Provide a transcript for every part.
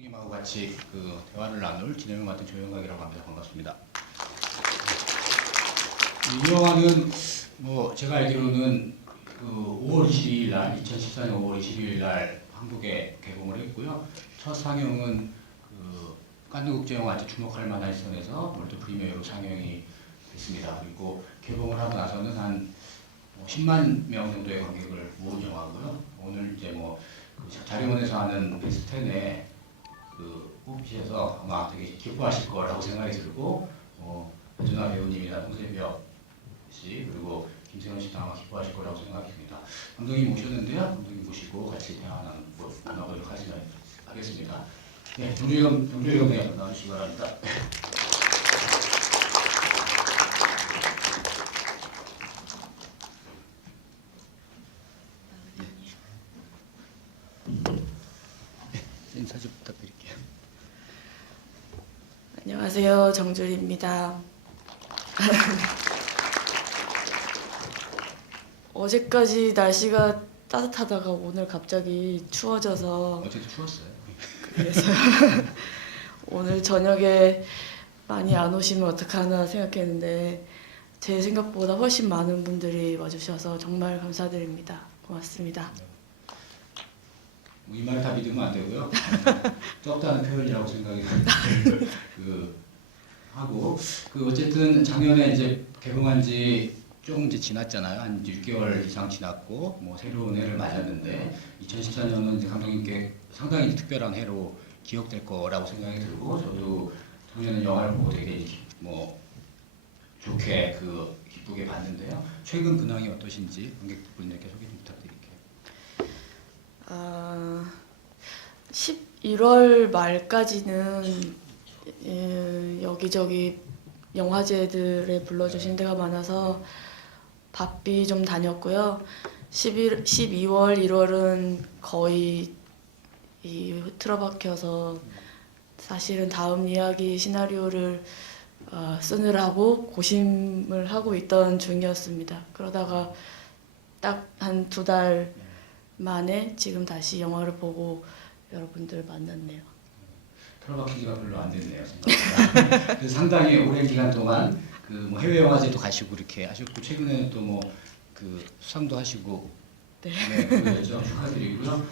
감독님하고 같이 대화를 나눌 진행을 맡은 조영각이라고 합니다. 반갑습니다. 이 영화는 제가 알기로는 5월 22일 날 2014년 5월 22일 날 한국에 개봉을 했고요. 첫 상영은 칸느국제영화제 주목할 만한 선에서 월드 프리미어로 상영이 됐습니다. 그리고 개봉을 하고 나서는 한 10만 명 정도의 관객을 모은 영화고요. 오늘 이제 자료원에서 하는 베스트 10에 뽑히셔서 아마 되게 기뻐하실 거라고 생각이 들고 배준하 배우님이나 홍세벽 씨 그리고 김세현 씨도 아마 기뻐하실 거라고 생각이 듭니다. 감독님 모셨는데요. 감독님 모시고 같이 대화 나눠보도록 하겠습니다. 네, 정주영 감독님 나와주시기 바랍니다. 인사 좀 부탁드릴게요. 안녕하세요, 정주리입니다. 어제까지 날씨가 따뜻하다가 오늘 갑자기 추워져서 어제도 추웠어요. 그래서요. 오늘 저녁에 많이 안 오시면 어떡하나 생각했는데 제 생각보다 훨씬 많은 분들이 와주셔서 정말 감사드립니다. 고맙습니다. 이 말 다 믿으면 안 되고요. 적다는 표현이라고 생각이 하고 어쨌든 작년에 이제 개봉한 지 조금 이제 지났잖아요. 한 6개월 이상 지났고 새로운 해를 맞았는데 2014년은 이제 감독님께 상당히 특별한 해로 기억될 거라고 생각이 들고 저도 작년에 영화를 보고 되게 좋게 기쁘게 봤는데요. 최근 근황이 어떠신지 관객분들께 소개 좀 부탁드릴게요. 11월 말까지는 여기저기 영화제들에 불러주신 데가 많아서 바삐 좀 다녔고요. 12월, 1월은 거의 틀어박혀서 사실은 다음 이야기 시나리오를 쓰느라고 고심을 하고 있던 중이었습니다. 그러다가 딱 한 2달 만에 지금 다시 영화를 보고 여러분들 만났네요. 틀어박히기가 별로 안 됐네요. 생각보다. 그래서 상당히 오랜 기간 동안 해외 영화제도 가시고 이렇게 하셨고 최근에는 또 수상도 하시고 네. 그래서 축하드리고요.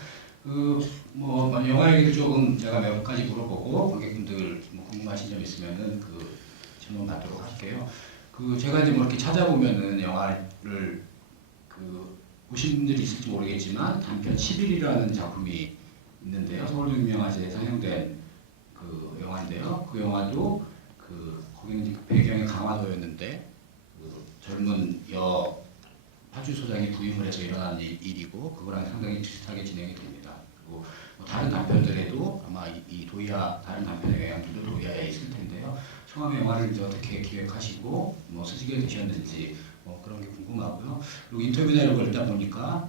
영화 얘기를 조금 제가 몇 가지 물어보고 관객분들 궁금하신 점 있으면은 질문 받도록 할게요. 제가 이제 이렇게 찾아보면은 영화를 보신 분들이 있을지 모르겠지만 단편 10일이라는 작품이 있는데요. 서울동명화제에 상영된 영화인데요. 그 영화도 거기는 배경이 강화도였는데 젊은 파주소장이 부임을 해서 일어난 일이고 그거랑 상당히 비슷하게 진행이 됩니다. 그리고 다른 단편들에도 아마 이 도이아 다른 단편의 영향들도 도이아에 있을 텐데요. 처음에 영화를 이제 어떻게 기획하시고 쓰시게 되셨는지 그런 게 궁금하고요. 그리고 인터뷰 내용을 읽다 보니까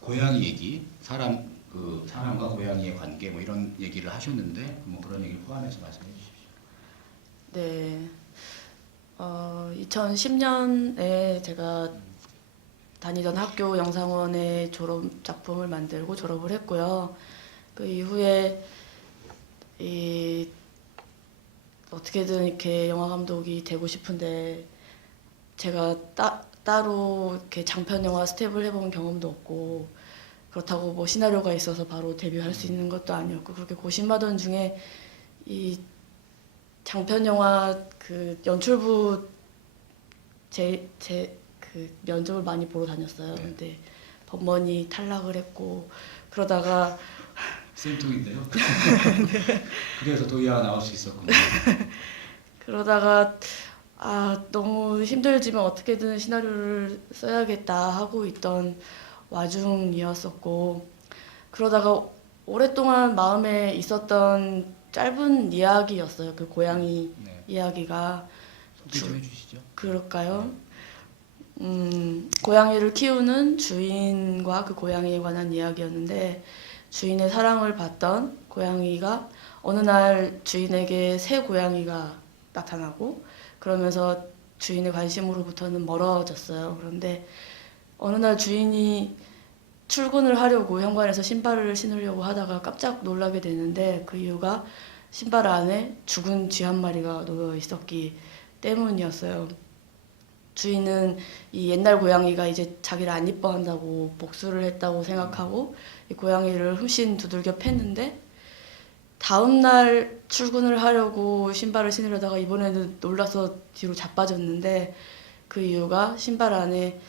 고양이 얘기, 사람과 고양이의 관계 이런 얘기를 하셨는데 그런 얘기를 포함해서 말씀해 주십시오. 네. 2010년에 제가 다니던 학교 영상원에 졸업 작품을 만들고 졸업을 했고요. 그 이후에 어떻게든 이렇게 영화 감독이 되고 싶은데 제가 따로 이렇게 장편 영화 스텝을 해본 경험도 없고 그렇다고 시나리오가 있어서 바로 데뷔할 수 있는 것도 아니었고 그렇게 고심하던 중에 이 장편 영화 연출부 면접을 많이 보러 다녔어요. 근데 번번이 탈락을 했고 그러다가 쌤통인데요. 그래서 도이아가 나올 수 있었군요. 그러다가 너무 힘들지만 어떻게든 시나리오를 써야겠다 하고 있던 와중이었었고 그러다가 오랫동안 마음에 있었던 짧은 이야기였어요. 그 고양이 이야기가. 소개 좀 해주시죠. 그럴까요? 고양이를 키우는 주인과 그 고양이에 관한 이야기였는데 주인의 사랑을 받던 고양이가 어느 날 주인에게 새 고양이가 나타나고 그러면서 주인의 관심으로부터는 멀어졌어요. 그런데 어느 날 주인이 출근을 하려고 현관에서 신발을 신으려고 하다가 깜짝 놀라게 되는데 그 이유가 신발 안에 죽은 쥐 한 마리가 놓여 있었기 때문이었어요. 주인은 이 옛날 고양이가 이제 자기를 안 이뻐한다고 복수를 했다고 생각하고 이 고양이를 흠씬 두들겨 팼는데 다음날 출근을 하려고 신발을 신으려다가 이번에는 놀라서 뒤로 자빠졌는데 그 이유가 신발 안에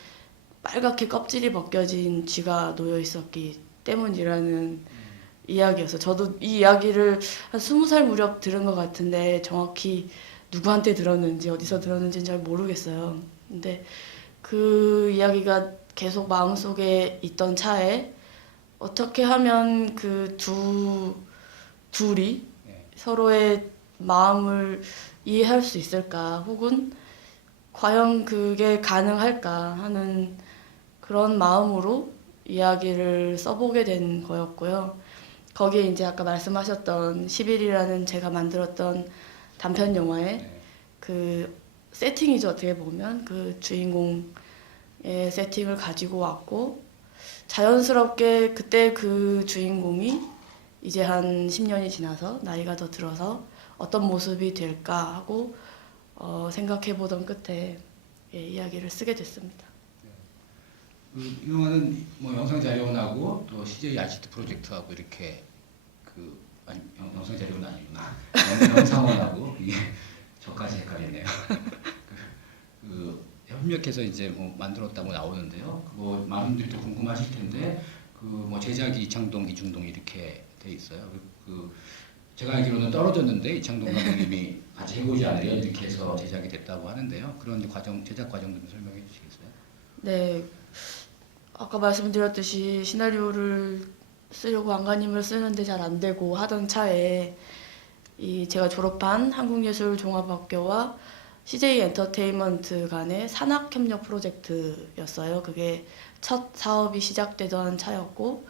빨갛게 껍질이 벗겨진 쥐가 놓여 있었기 때문이라는 이야기였어요. 저도 이 이야기를 한 20살 무렵 들은 것 같은데 정확히 누구한테 들었는지 어디서 들었는지는 잘 모르겠어요. 근데 그 이야기가 계속 마음속에 있던 차에 어떻게 하면 그 둘이 서로의 마음을 이해할 수 있을까 혹은 과연 그게 가능할까 하는 그런 마음으로 이야기를 써보게 된 거였고요. 거기에 이제 아까 말씀하셨던 10일이라는 제가 만들었던 단편 영화의 그 세팅이죠. 어떻게 보면 그 주인공의 세팅을 가지고 왔고 자연스럽게 그때 그 주인공이 이제 한 10년이 지나서 나이가 더 들어서 어떤 모습이 될까 하고 생각해보던 끝에 이야기를 쓰게 됐습니다. 이 영화는 뭐 영상 자료원하고 또 CJ 아지트 프로젝트하고 이렇게 아니 영상 자료원 아니구나 영상원하고 이게 저까지 헷갈리네요. 협력해서 이제 뭐 만들었다고 나오는데요. 뭐 많은 분들이 또 궁금하실 텐데 뭐 제작이 이창동, 이중동 이렇게 돼 있어요. 제가 알기로는 떨어졌는데 이창동 감독님이 같이 해보지 않으려 이렇게 해서 제작이 됐다고 하는데요. 그런 과정, 제작 과정 좀 설명해 주시겠어요? 네, 아까 말씀드렸듯이 시나리오를 쓰려고 안간힘을 쓰는데 잘 안 되고 하던 차에 제가 졸업한 한국예술종합학교와 CJ 엔터테인먼트 간의 산학협력 프로젝트였어요. 그게 첫 사업이 시작되던 차였고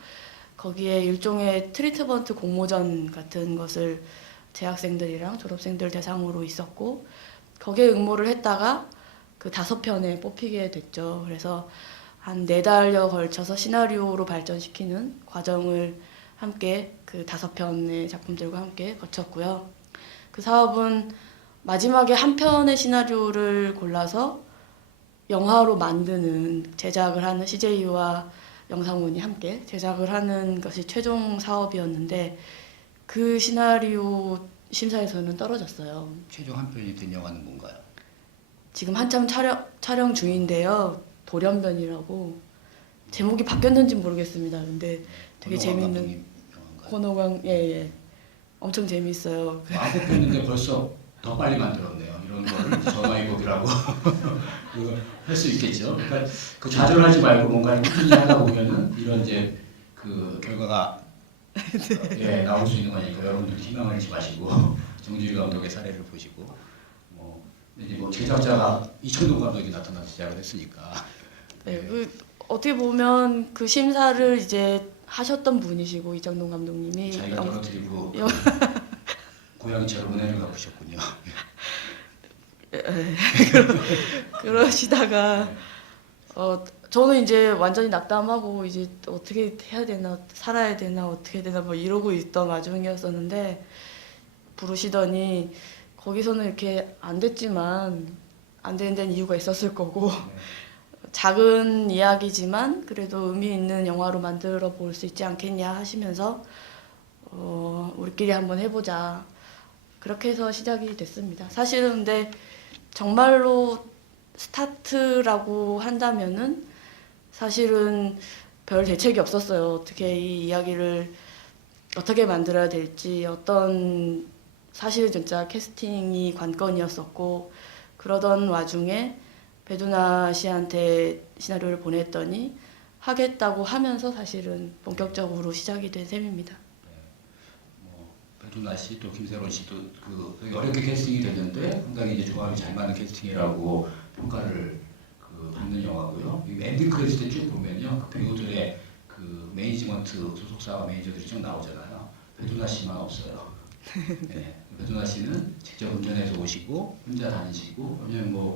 거기에 일종의 트리트먼트 공모전 같은 것을 재학생들이랑 졸업생들 대상으로 있었고 거기에 응모를 했다가 그 5편에 뽑히게 됐죠. 그래서 한 4달여 걸쳐서 시나리오로 발전시키는 과정을 함께 그 5편의 작품들과 함께 거쳤고요. 그 사업은 마지막에 한 편의 시나리오를 골라서 영화로 만드는 제작을 하는 CJ와 영상원이 함께 제작을 하는 것이 최종 사업이었는데 그 시나리오 심사에서는 떨어졌어요. 최종 한 편이 된 영화는 뭔가요? 지금 한참 촬영 중인데요. 돌연변이라고 제목이 바뀌었는지 모르겠습니다. 근데 되게 재밌는 권호광 예. 엄청 재밌어요. 아홉 편인데 벌써 더 빨리 만들었네요. 이런 거를 전화위복이라고 할 수 있겠죠. 그러니까 좌절하지 말고 뭔가 꾸준히 하다 보면은 이런 이제 결과가 나올 수 있는 거니까 여러분들 희망을 잃지 마시고 정주희 감독의 사례를 보시고 이제 제작자가 이창동 감독이 나타나서 시작을 했으니까. 네, 어떻게 보면 그 심사를 이제 하셨던 분이시고 이창동 감독님이 자기가 떨어뜨리고 고양이처럼 은혜를 갚으셨군요. 그러시다가 저는 이제 완전히 낙담하고 이제 어떻게 해야 되나 살아야 되나 어떻게 해야 되나 뭐 이러고 있던 와중이었었는데 부르시더니 거기서는 이렇게 안 됐지만 안 되는 데는 이유가 있었을 거고 작은 이야기지만 그래도 의미 있는 영화로 만들어 볼 수 있지 않겠냐 하시면서 우리끼리 한번 해보자 그렇게 해서 시작이 됐습니다. 사실은 근데 정말로 스타트라고 한다면은 사실은 별 대책이 없었어요. 어떻게 이 이야기를 어떻게 만들어야 될지 어떤 사실은 진짜 캐스팅이 관건이었었고 그러던 와중에 배두나 씨한테 시나리오를 보냈더니 하겠다고 하면서 사실은 본격적으로 시작이 된 셈입니다. 배두나 씨 또 김세론 씨도 어렵게 캐스팅이 됐는데 상당히 이제 조합이 잘 맞는 캐스팅이라고 평가를 받는 영화고요. 엔딩 크레딧에 쭉 보면요, 그 배우들의 매니지먼트 소속사와 매니저들이 쭉 나오잖아요. 배두나 씨만 없어요. 네, 배두나 씨는 직접 운전해서 오시고 혼자 다니시고 그러면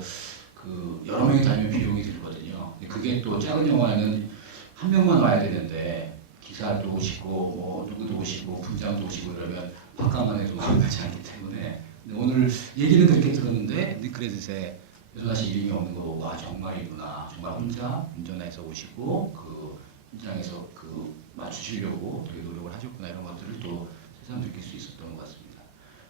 여러 명이 다니면 비용이 들거든요. 근데 그게 또 작은 영화는 한 명만 와야 되는데 기사도 오시고 뭐 누구도 오시고 분장도 오시고 이러면 바깥만 해도 가능하지 않기 때문에 근데 오늘 얘기는 그렇게 들었는데 니크레딧에 배두나 씨 이름이 없는 거 보고 와 정말이구나 정말 혼자 운전해서 오시고 그 현장에서 그 맞추시려고 되게 노력을 하셨구나 이런 것들을 또 새삼 느낄 수 있었던 것 같습니다.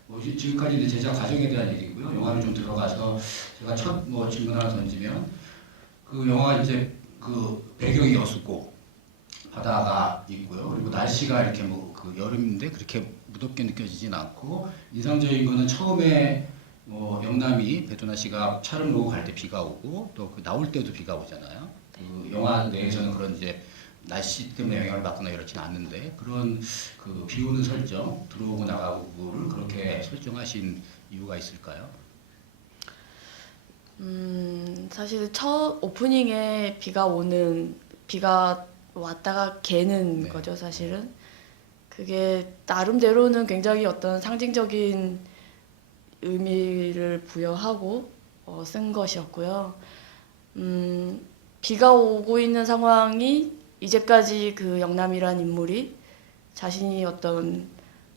뭐 지금까지 이제 제작 과정에 대한 얘기고요. 영화를 좀 들어가서 제가 첫 뭐 질문 하나 던지면 그 영화 이제 그 배경이 여수고 바다가 있고요. 그리고 날씨가 이렇게 뭐 그 여름인데 그렇게 무덥게 느껴지진 않고 인상적인 거는 처음에 뭐 영남이 배두나 씨가 차를 몰고 갈 때 비가 오고 또 그 나올 때도 비가 오잖아요. 그 영화 내에서는 그런 이제 날씨 때문에 영향을 받거나 이렇지는 않는데 그런 그 비 오는 설정 들어오고 나가고를 그렇게 설정하신 이유가 있을까요? 사실 첫 오프닝에 비가 왔다가 개는 네. 거죠, 사실은. 그게 나름대로는 굉장히 어떤 상징적인 의미를 부여하고 쓴 것이었고요. 비가 오고 있는 상황이 이제까지 그 영남이란 인물이 자신이 어떤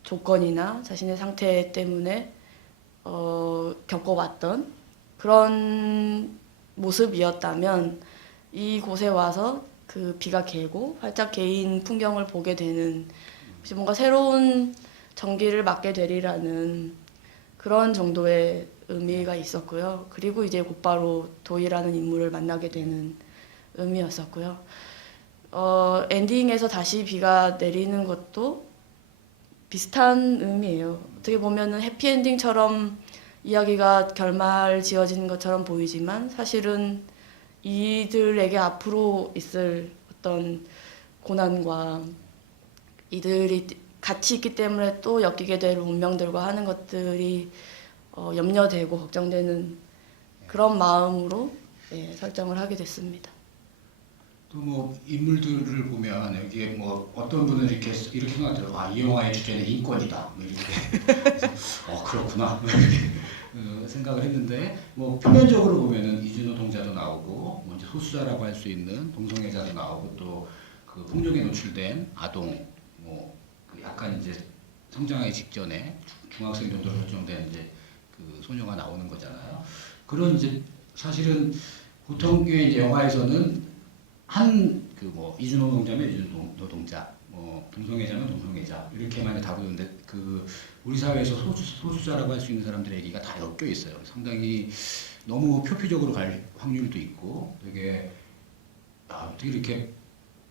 조건이나 자신의 상태 때문에 겪어왔던 그런 모습이었다면 이곳에 와서 그 비가 개고 활짝 개인 풍경을 보게 되는 혹시 뭔가 새로운 전기를 맞게 되리라는 그런 정도의 의미가 있었고요. 그리고 이제 곧바로 도희라는 인물을 만나게 되는 의미였었고요. 엔딩에서 다시 비가 내리는 것도 비슷한 의미예요. 어떻게 보면은 해피엔딩처럼 이야기가 결말 지어지는 것처럼 보이지만 사실은 이들에게 앞으로 있을 어떤 고난과 이들이 같이 있기 때문에 또 엮이게 될 운명들과 하는 것들이 염려되고 걱정되는 그런 마음으로 설정을 하게 됐습니다. 또 뭐 인물들을 보면 여기에 뭐 어떤 분은 이렇게 생각하더라고요. 아, 이 영화의 주제는 인권이다. 뭐 이렇게 그래서 그렇구나. 뭐 이렇게 생각을 했는데 뭐 표면적으로 보면은 이준호 동자도 나오고 뭐 이제 소수자라고 할 수 있는 동성애자도 나오고 또 그 폭력에 노출된 아동 뭐그 약간 이제 성장하기 직전에 중학생 정도로 설정된 이제 그 소녀가 나오는 거잖아요. 그런 이제 사실은 보통의 이제 영화에서는 한 그 뭐 이준호 동자면 이준호 노동자, 뭐 동성애자면 동성애자 이렇게만 다루는데 그 우리 사회에서 소수자라고 할 수 있는 사람들의 얘기가 다 엮여 있어요. 상당히 너무 표피적으로 갈 확률도 있고 되게 어떻게 이렇게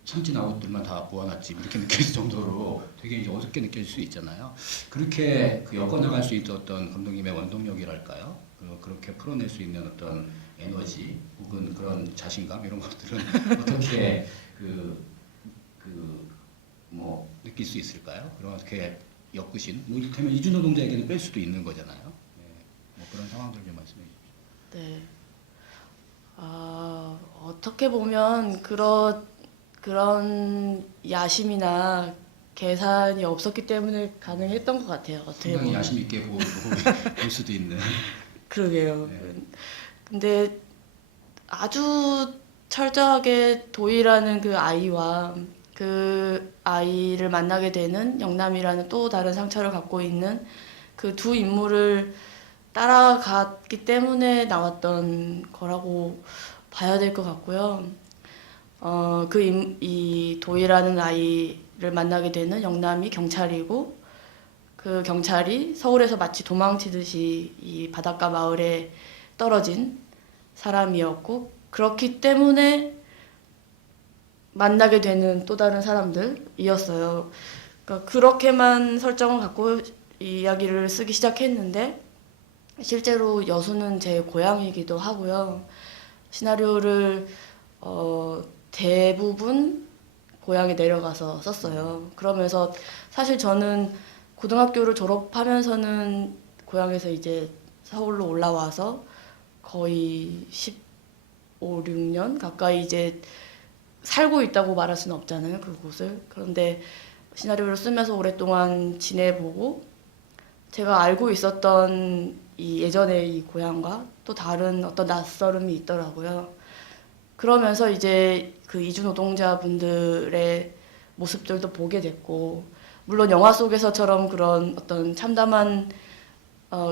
참진 아웃들만 다 모아놨지 이렇게 느껴질 정도로 되게 이제 어둡게 느껴질 수 있잖아요. 그렇게 그 엮어나갈 수 있던 어떤 감독님의 원동력이랄까요? 그렇게 풀어낼 수 있는 어떤 에너지 혹은 그런 자신감 이런 것들은 어떻게 뭐 느낄 수 있을까요? 그렇게 엮으신 뭐 이를테면 이준호 동자에게는 뺄 수도 있는 거잖아요. 네. 뭐 그런 상황들 좀 말씀해 주시죠. 네. 어떻게 보면 그런 야심이나 계산이 없었기 때문에 가능했던 것 같아요. 어떻게 상당히 보면. 야심 있게 볼 수도 있는. 그러게요. 네. 근데 아주 철저하게 도희라는 그 아이와 그 아이를 만나게 되는 영남이라는 또 다른 상처를 갖고 있는 그 두 인물을 따라갔기 때문에 나왔던 거라고 봐야 될 것 같고요. 이 도희라는 아이를 만나게 되는 영남이 경찰이고 그 경찰이 서울에서 마치 도망치듯이 이 바닷가 마을에 떨어진 사람이었고 그렇기 때문에 만나게 되는 또 다른 사람들이었어요. 그러니까 그렇게만 설정을 갖고 이야기를 쓰기 시작했는데 실제로 여수는 제 고향이기도 하고요. 시나리오를 대부분 고향에 내려가서 썼어요. 그러면서 사실 저는 고등학교를 졸업하면서는 고향에서 이제 서울로 올라와서 거의 15, 16년 가까이 이제 살고 있다고 말할 수는 없잖아요, 그곳을. 그런데 시나리오를 쓰면서 오랫동안 지내보고 제가 알고 있었던 이 예전의 이 고향과 또 다른 어떤 낯설음이 있더라고요. 그러면서 이제 그 이주 노동자분들의 모습들도 보게 됐고, 물론 영화 속에서처럼 그런 어떤 참담한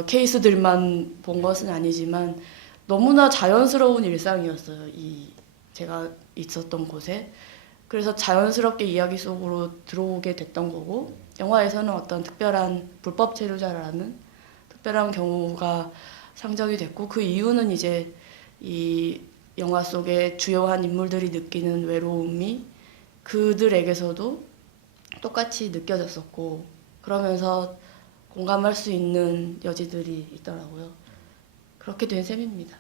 케이스들만 본 것은 아니지만 너무나 자연스러운 일상이었어요. 이 제가 있었던 곳에. 그래서 자연스럽게 이야기 속으로 들어오게 됐던 거고, 영화에서는 어떤 특별한 불법 체류자라는 특별한 경우가 상정이 됐고, 그 이유는 이제 이 영화 속의 주요한 인물들이 느끼는 외로움이 그들에게서도 똑같이 느껴졌었고, 그러면서 공감할 수 있는 여지들이 있더라고요. 그렇게 된 셈입니다.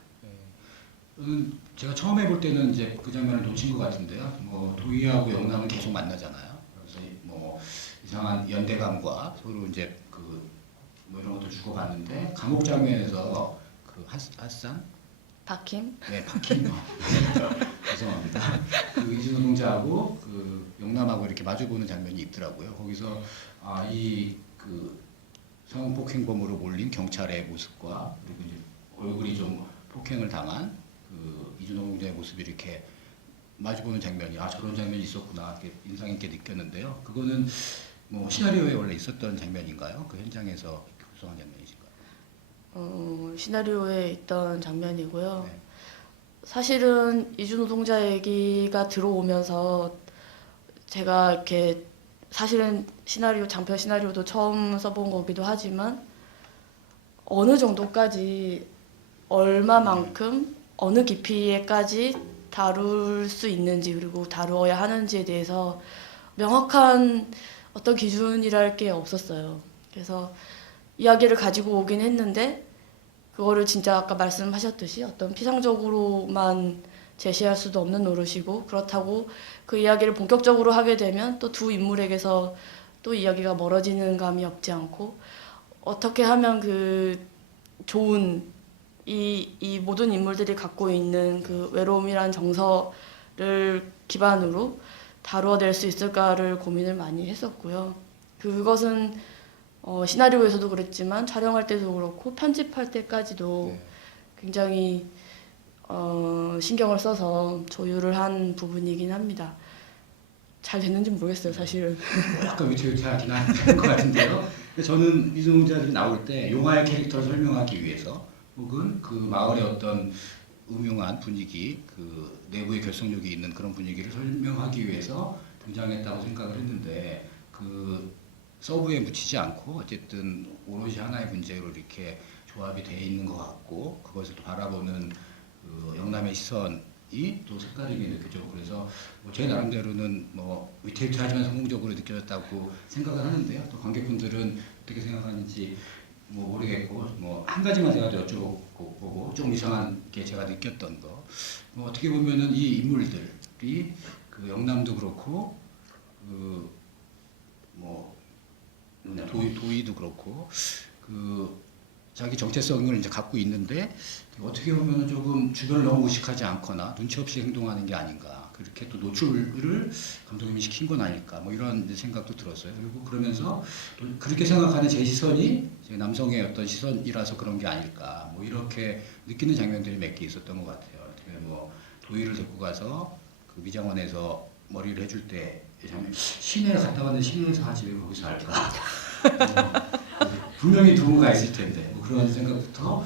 제가 처음에 볼 때는 이제 그 장면을 놓친 것 같은데요. 뭐 도희하고 영남은 계속 만나잖아요. 그래서 뭐 이상한 연대감과 서로 이제 그 뭐 이런 것도 주고받는데 감옥 장면에서 그 핫산 박힘? 네, 박힌 죄송합니다. 그 이주 노동자하고 그 영남하고 이렇게 마주보는 장면이 있더라고요. 거기서 이 그 성폭행범으로 몰린 경찰의 모습과 그리고 이제 얼굴이 좀 폭행을 당한 그 이주 노동자의 모습이 이렇게 마주보는 장면이 저런 장면이 있었구나 이렇게 인상 있게 느꼈는데요. 그거는 뭐 시나리오에 원래 있었던 장면인가요? 그 현장에서 구성한 장면이신가요? 시나리오에 있던 장면이고요. 네. 사실은 이주 노동자 얘기가 들어오면서 제가 이렇게 사실은 장편 시나리오도 처음 써본 거기도 하지만 어느 정도까지 얼마만큼 어느 깊이에까지 다룰 수 있는지 그리고 다루어야 하는지에 대해서 명확한 어떤 기준이랄 게 없었어요. 그래서 이야기를 가지고 오긴 했는데 그거를 진짜 아까 말씀하셨듯이 어떤 피상적으로만 제시할 수도 없는 노릇이고, 그렇다고 그 이야기를 본격적으로 하게 되면 또 두 인물에게서 또 이야기가 멀어지는 감이 없지 않고, 어떻게 하면 그 좋은 이 모든 인물들이 갖고 있는 그 외로움이란 정서를 기반으로 다루어낼 수 있을까를 고민을 많이 했었고요. 그것은 시나리오에서도 그랬지만 촬영할 때도 그렇고 편집할 때까지도 네. 굉장히 신경을 써서 조율을 한 부분이긴 합니다. 잘 됐는지 모르겠어요, 사실은. 약간 위태위태하긴 한 것 같은데요. 근데 저는 이주 노동자들이 나올 때 용화의 캐릭터를 설명하기 위해서 혹은 그 마을의 어떤 음흉한 분위기, 그 내부의 결속력이 있는 그런 분위기를 설명하기 위해서 등장했다고 생각을 했는데 그 서브에 묻히지 않고 어쨌든 오롯이 하나의 문제로 이렇게 조합이 돼 있는 것 같고, 그것을 또 바라보는 그 영남의 시선이 또 색다르게 느껴졌고, 그래서 뭐제 나름대로는 뭐 위태위태하지만 성공적으로 느껴졌다고 생각을 하는데요. 또 관객분들은 어떻게 생각하는지 뭐 모르겠고, 뭐 한 가지만 제가 여쭤보고 좀 이상한 게 제가 느꼈던 거, 뭐 어떻게 보면은 이 인물들이 그 영남도 그렇고 그뭐 도의도 그렇고 그 자기 정체성을 이제 갖고 있는데 어떻게 보면은 조금 주변을 너무 무식하지 않거나 눈치 없이 행동하는 게 아닌가, 그렇게 또 노출을 감독님이 시킨 건 아닐까, 뭐 이런 생각도 들었어요. 그리고 그러면서 또 그렇게 생각하는 제 시선이 제 남성의 어떤 시선이라서 그런 게 아닐까, 뭐 이렇게 느끼는 장면들이 몇 개 있었던 것 같아요. 어떻게 뭐 도의를 데리고 가서 그 미장원에서 머리를 해줄 때 시내에 갔다 왔는데 시내에서 하지 왜 거기서 할까? 분명히 도구가 있을 텐데, 뭐 그런 생각부터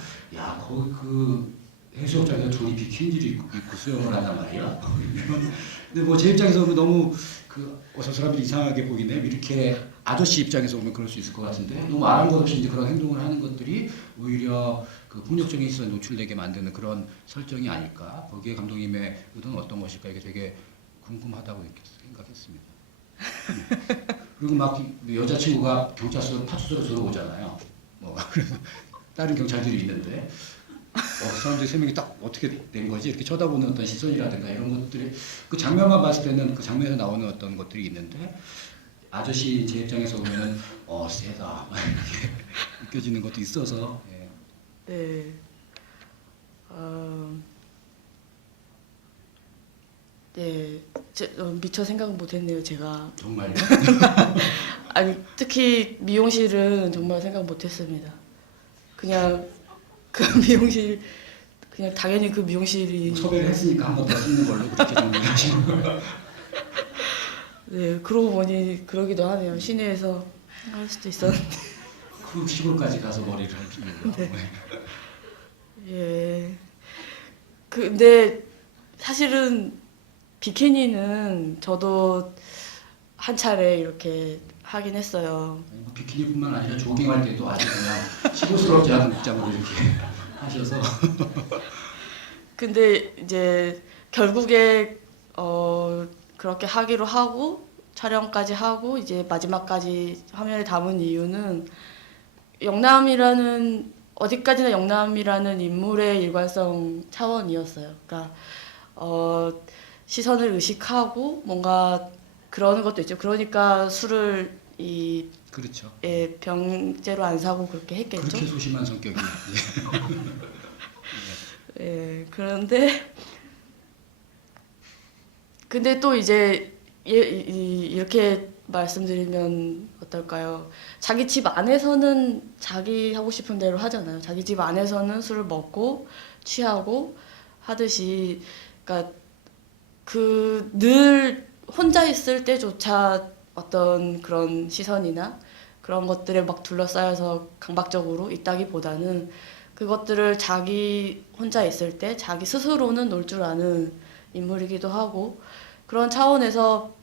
거기 그 해수욕장에서 둘이 비키니를 입고 수영을 한단 말이야. 근데 뭐 제 입장에서 보면 너무 저 사람들이 이상하게 보이네. 이렇게 아저씨 입장에서 보면 그럴 수 있을 것 같은데, 너무 아랑곳 없이 이제 그런 행동을 하는 것들이 오히려 그 폭력적인 시선에 노출되게 만드는 그런 설정이 아닐까. 거기에 감독님의 의도는 어떤 것일까, 이게 되게 궁금하다고 생각했습니다. 그리고 막 여자친구가 경찰서 파출소로 들어오잖아요. 뭐 그래서 다른 경찰들이 있는데 사람들이 세 명이 딱 어떻게 된 거지? 이렇게 쳐다보는 어떤 시선이라든가 이런 것들이 그 장면만 봤을 때는 그 장면에서 나오는 어떤 것들이 있는데, 아저씨 제 입장에서 보면은 세다 이렇게 느껴지는 것도 있어서. 예. 네. 네, 미처 생각 못했네요, 제가. 정말요? 아니, 특히 미용실은 정말 생각 못했습니다. 그냥 그 미용실 그냥 당연히 그 미용실이 섭외를 했으니까 한 번 더 찍는 걸로 그렇게 정리를 하시는 거예요. 네 그러고 보니 그러기도 하네요. 시내에서 할 수도 있었는데 그 시골까지 가서 머리를 할 필요가. 네. 예. 근데 사실은 비키니는 저도 한 차례 이렇게 하긴 했어요. 아니, 뭐 비키니뿐만 아니라 조깅할 때도 아주 그냥 시골스럽지 않은 복장으로 이렇게 하셔서. 근데 이제 결국에 그렇게 하기로 하고 촬영까지 하고 이제 마지막까지 화면에 담은 이유는 영남이라는 어디까지나 영남이라는 인물의 일관성 차원이었어요. 그러니까 시선을 의식하고 뭔가 그러는 것도 있죠. 그러니까 술을 그렇죠. 병째로 안 사고 그렇게 했겠죠. 그렇게 소심한 성격이. 예, 그런데 근데 또 이제 이렇게 말씀드리면 어떨까요? 자기 집 안에서는 자기 하고 싶은 대로 하잖아요. 자기 집 안에서는 술을 먹고 취하고 하듯이, 그러니까 그 늘 혼자 있을 때조차 어떤 그런 시선이나 그런 것들에 막 둘러싸여서 강박적으로 있다기보다는 그것들을 자기 혼자 있을 때 자기 스스로는 놀 줄 아는 인물이기도 하고, 그런 차원에서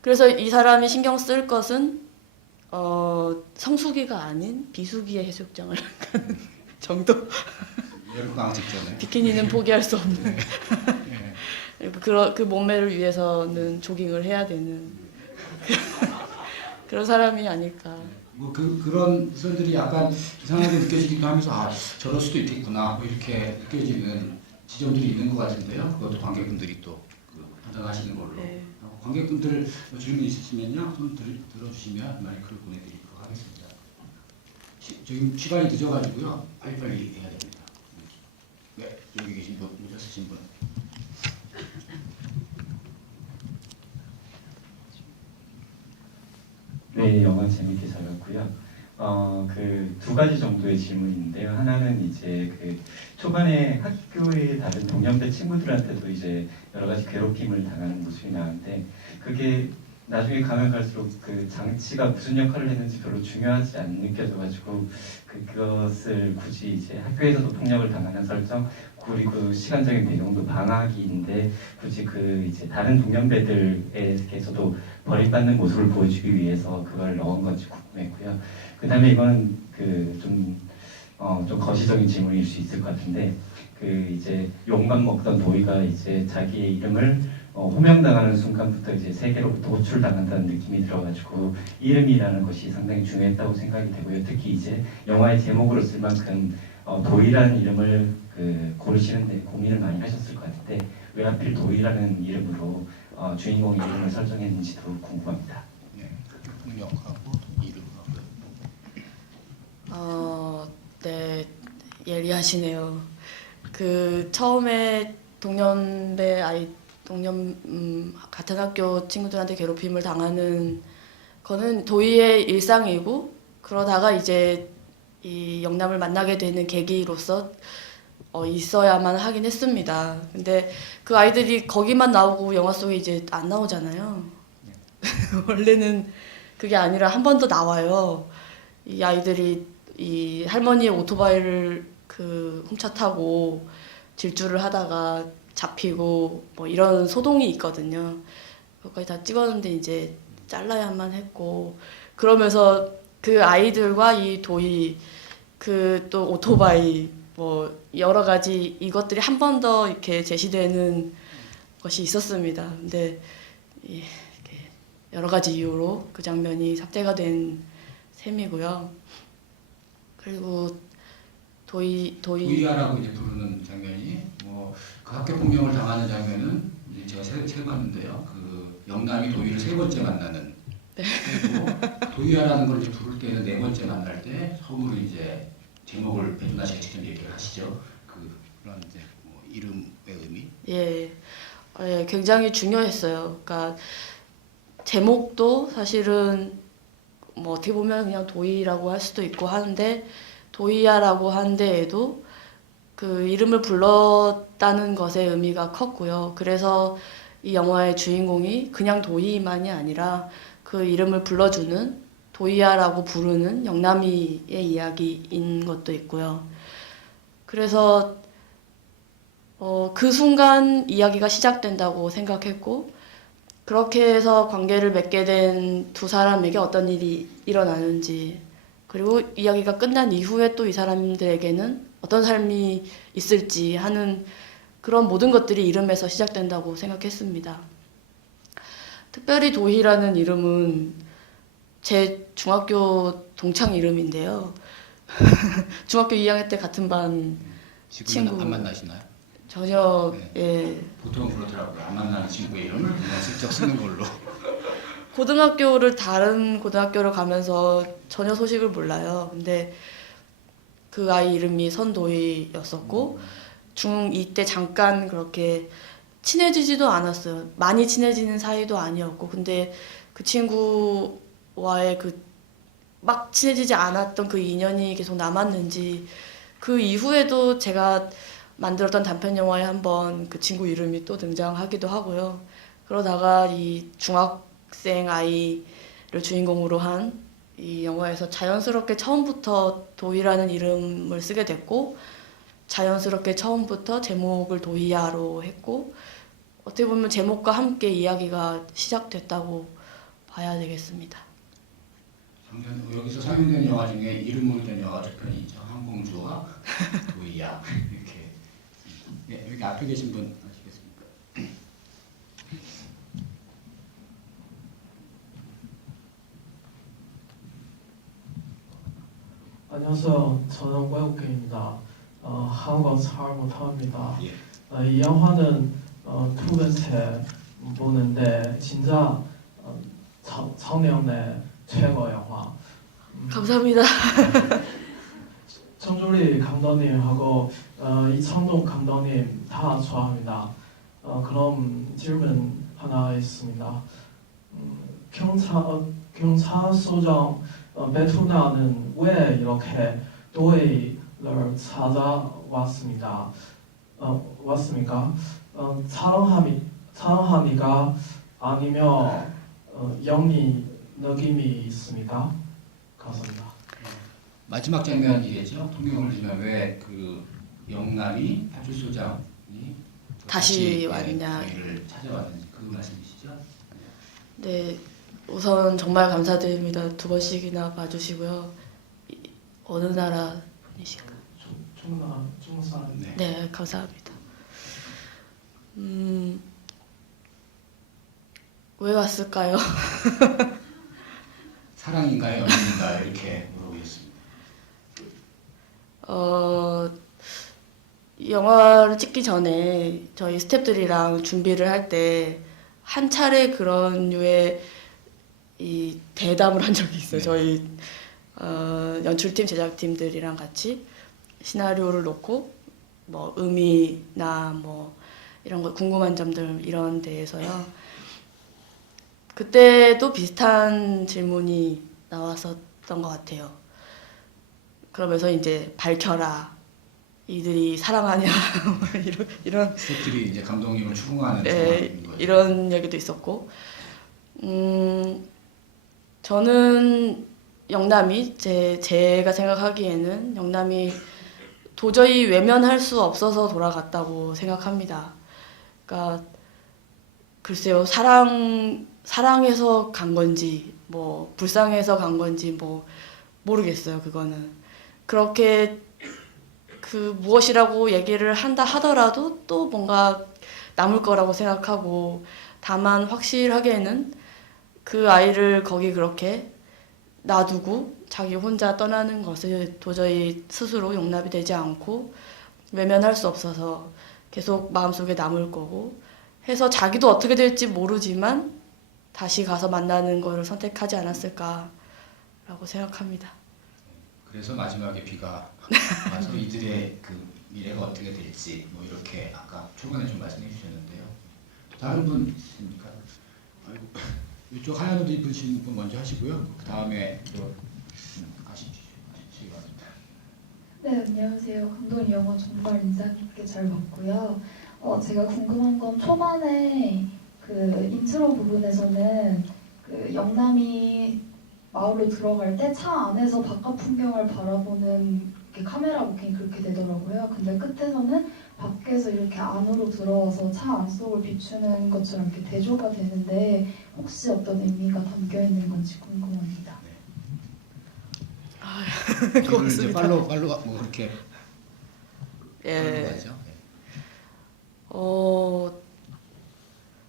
그래서 이 사람이 신경 쓸 것은 성수기가 아닌 비수기의 해수욕장을 가는 정도. 여름방학 직전에. 비키니는 포기할 수 없는 예. 그 몸매를 위해서는 조깅을 해야 되는 그런 사람이 아닐까. 뭐 그런 시선들이 약간 이상하게 느껴지기도 하면서 아 저럴 수도 있겠구나 뭐 이렇게 느껴지는 지점들이 있는 것 같은데요. 그것도 관객분들이 또 판단하시는 걸로. 네. 관객분들 뭐 질문 있으시면요, 손 들어주시면 마이크를 보내드리도록 하겠습니다. 지금 시간이 늦어가지고요, 빨리빨리 해야 됩니다. 네, 여기 계신 분, 모자 쓰신 분. 네, 영화 재밌게 잘 봤고요. 그 두 가지 정도의 질문이 있는데요. 하나는 이제 그 초반에 학교의 다른 동년배 친구들한테도 이제 여러 가지 괴롭힘을 당하는 모습이 나오는데 그게 나중에 가면 갈수록 그 장치가 무슨 역할을 했는지 별로 중요하지 않게 느껴져가지고 그것을 굳이 이제 학교에서도 폭력을 당하는 설정 그리고 시간적인 배경도 방학인데 굳이 그 이제 다른 동년배들에게서도 버림받는 모습을 보여주기 위해서 그걸 넣은 건지 궁금했고요. 그 다음에 이건 좀 거시적인 질문일 수 있을 것 같은데 그 이제 욕만 먹던 도희가 이제 자기의 이름을 호명당하는 순간부터 이제 세계로부터 호출당한다는 느낌이 들어가지고 이름이라는 것이 상당히 중요했다고 생각이 되고요. 특히 이제 영화의 제목으로 쓸 만큼 도희라는 이름을 고르시는데 고민을 많이 하셨을 것 같은데 왜 하필 도희라는 이름으로 주인공 이름을 설정했는지도 궁금합니다. 네, 폭력하고 이름하고. 네, 예리하시네요. 그 처음에 같은 학교 친구들한테 괴롭힘을 당하는 거는 도희의 일상이고, 그러다가 이제 이 영남을 만나게 되는 계기로서 있어야만 하긴 했습니다. 근데 그 아이들이 거기만 나오고 영화 속에 이제 안 나오잖아요. 원래는 그게 아니라 한 번 더 나와요. 이 아이들이 이 할머니의 오토바이를 훔쳐 타고 질주를 하다가 잡히고 뭐 이런 소동이 있거든요. 그것까지 다 찍었는데 이제 잘라야만 했고, 그러면서 그 아이들과 이 도희 또 오토바이 뭐 여러 가지 이것들이 한 번 더 이렇게 제시되는 것이 있었습니다. 근데 이렇게 여러 가지 이유로 그 장면이 삭제가 된 셈이고요. 그리고 도희야라고 이제 부르는 장면이 그 학교 폭력을 당하는 장면은 이제 제가 세 봤는데요. 그 영남이 도희를 세 번째 만나는. 네. 그리고 도희야라는 걸 이제 부를 때는 네 번째 만날 때 처음으로 이제 제목을 배두나 씨가 직접 얘기를 하시죠. 그런 이제 이름의 의미. 예, 굉장히 중요했어요. 그러니까 제목도 사실은 뭐 어떻게 보면 그냥 도희라고 할 수도 있고 하는데 도희야라고 한 데에도 그 이름을 불렀다는 것의 의미가 컸고요. 그래서 이 영화의 주인공이 그냥 도희만이 아니라 그 이름을 불러주는 도희야라고 부르는 영남이의 이야기인 것도 있고요. 그래서 그 순간 이야기가 시작된다고 생각했고, 그렇게 해서 관계를 맺게 된 두 사람에게 어떤 일이 일어나는지, 그리고 이야기가 끝난 이후에 또 이 사람들에게는 어떤 삶이 있을지 하는 그런 모든 것들이 이름에서 시작된다고 생각했습니다. 특별히 도희라는 이름은 제 중학교 동창 이름인데요. 중학교 2학년 때 같은 반 지금은 친구. 안 만나시나요? 전혀 네. 예. 보통 그러더라고요. 안 만나는 친구 이름을 그냥 슬쩍 쓰는 걸로. 고등학교를 다른 고등학교를 가면서 전혀 소식을 몰라요. 근데 그 아이 이름이 선도희였었고 중2 때 잠깐 그렇게 친해지지도 않았어요. 많이 친해지는 사이도 아니었고, 근데 그 친구와의 그 막 친해지지 않았던 그 인연이 계속 남았는지 그 이후에도 제가 만들었던 단편 영화에 한번 그 친구 이름이 또 등장하기도 하고요. 그러다가 이 중학생 아이를 주인공으로 한 이 영화에서 자연스럽게 처음부터 도희라는 이름을 쓰게 됐고, 자연스럽게 처음부터 제목을 도희야로 했고, 어떻게 보면 제목과 함께 이야기가 시작됐다고 봐야 되겠습니다. 여기서 상영된 영화 중에 이름으로 된 영화가 두 편이 있죠. 항공주와 도희야. 이렇게. 네, 여기 앞에 계신 분 아시겠습니까? 안녕하세요. 저는 외국인입니다. 한국어 잘 못합니다. 예. 이 영화는 두 번째 보는데 진짜 작년의 최고 영화. 감사합니다. 정조리 감독님하고 이창동 감독님 다 좋아합니다. 그럼 질문 하나 있습니다. 경찰서장 베투나는 왜 이렇게 도희를 찾아왔습니다. 왔습니까? 사랑합니까? 아니면 영리 느낌이 있습니까? 감사합니다. 마지막 장면이겠죠. 통역을 주면 왜 그 영남이 파출소장이 다시 왔냐. 저희를 찾아왔는지 그 말씀이시죠? 네, 우선 정말 감사드립니다. 두 번씩이나 봐주시고요. 어느 나라 분이신가요? 중국 사람. 네. 네, 감사합니다. 왜 왔을까요? 사랑인가요? 연인인가요? 이렇게 물어보겠습니다. 이 영화를 찍기 전에 저희 스태프들이랑 준비를 할 때 한 차례 그런 류의 이 대담을 한 적이 있어요. 네. 저희 연출팀, 제작팀들이랑 같이 시나리오를 놓고 뭐 의미나 뭐 이런 거 궁금한 점들 이런 데에서요. 그때도 비슷한 질문이 나왔었던 것 같아요. 그러면서 이제 밝혀라. 이들이 사랑하냐 이런 스태프들이 이제 감독님을 추궁하는 네, 상황인 거죠. 이런 얘기도 있었고, 저는 영남이 제가 생각하기에는 영남이 도저히 외면할 수 없어서 돌아갔다고 생각합니다. 그러니까 글쎄요, 사랑해서 간 건지 뭐 불쌍해서 간 건지 뭐 모르겠어요. 그거는 그렇게 그 무엇이라고 얘기를 한다 하더라도 또 뭔가 남을 거라고 생각하고, 다만 확실하게는 그 아이를 거기 그렇게 놔두고 자기 혼자 떠나는 것을 도저히 스스로 용납이 되지 않고 외면할 수 없어서 계속 마음속에 남을 거고 해서 자기도 어떻게 될지 모르지만 다시 가서 만나는 거를 선택하지 않았을까라고 생각합니다. 그래서 마지막에 비가 와서 이들의 그 미래가 어떻게 될지 뭐 이렇게 아까 초반에 좀 말씀해 주셨는데요. 다른 분 있습니까? 아이고, 이쪽 하얀 옷 입으신 분 먼저 하시고요. 그 다음에 가시기 바랍니다. 네, 안녕하세요. 감독님 영화 정말 인상 깊게 잘 봤고요. 제가 궁금한 건 초반에 그 인트로 부분에서는 그 영남이 마을로 들어갈 때 차 안에서 바깥 풍경을 바라보는 게 카메라 워킹이 그렇게 되더라고요. 근데 끝에서는 밖에서 이렇게 안으로 들어와서 차 안속을 비추는 것처럼 이렇게 대조가 되는데 혹시 어떤 의미가 담겨 있는 건지 궁금합니다. 이걸 이제 고맙습니다. 팔로가 뭐 그렇게 예. 하죠. 네.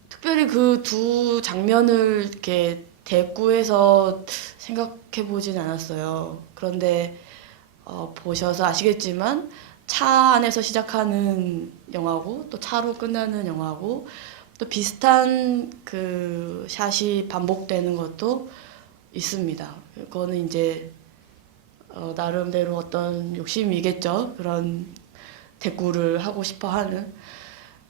특별히 그 두 장면을 이렇게 대꾸해서 생각해 보진 않았어요. 그런데 보셔서 아시겠지만 차 안에서 시작하는 영화고 또 차로 끝나는 영화고 또 비슷한 그 샷이 반복되는 것도 있습니다. 그거는 이제 나름대로 어떤 욕심이겠죠. 그런 대꾸를 하고 싶어 하는.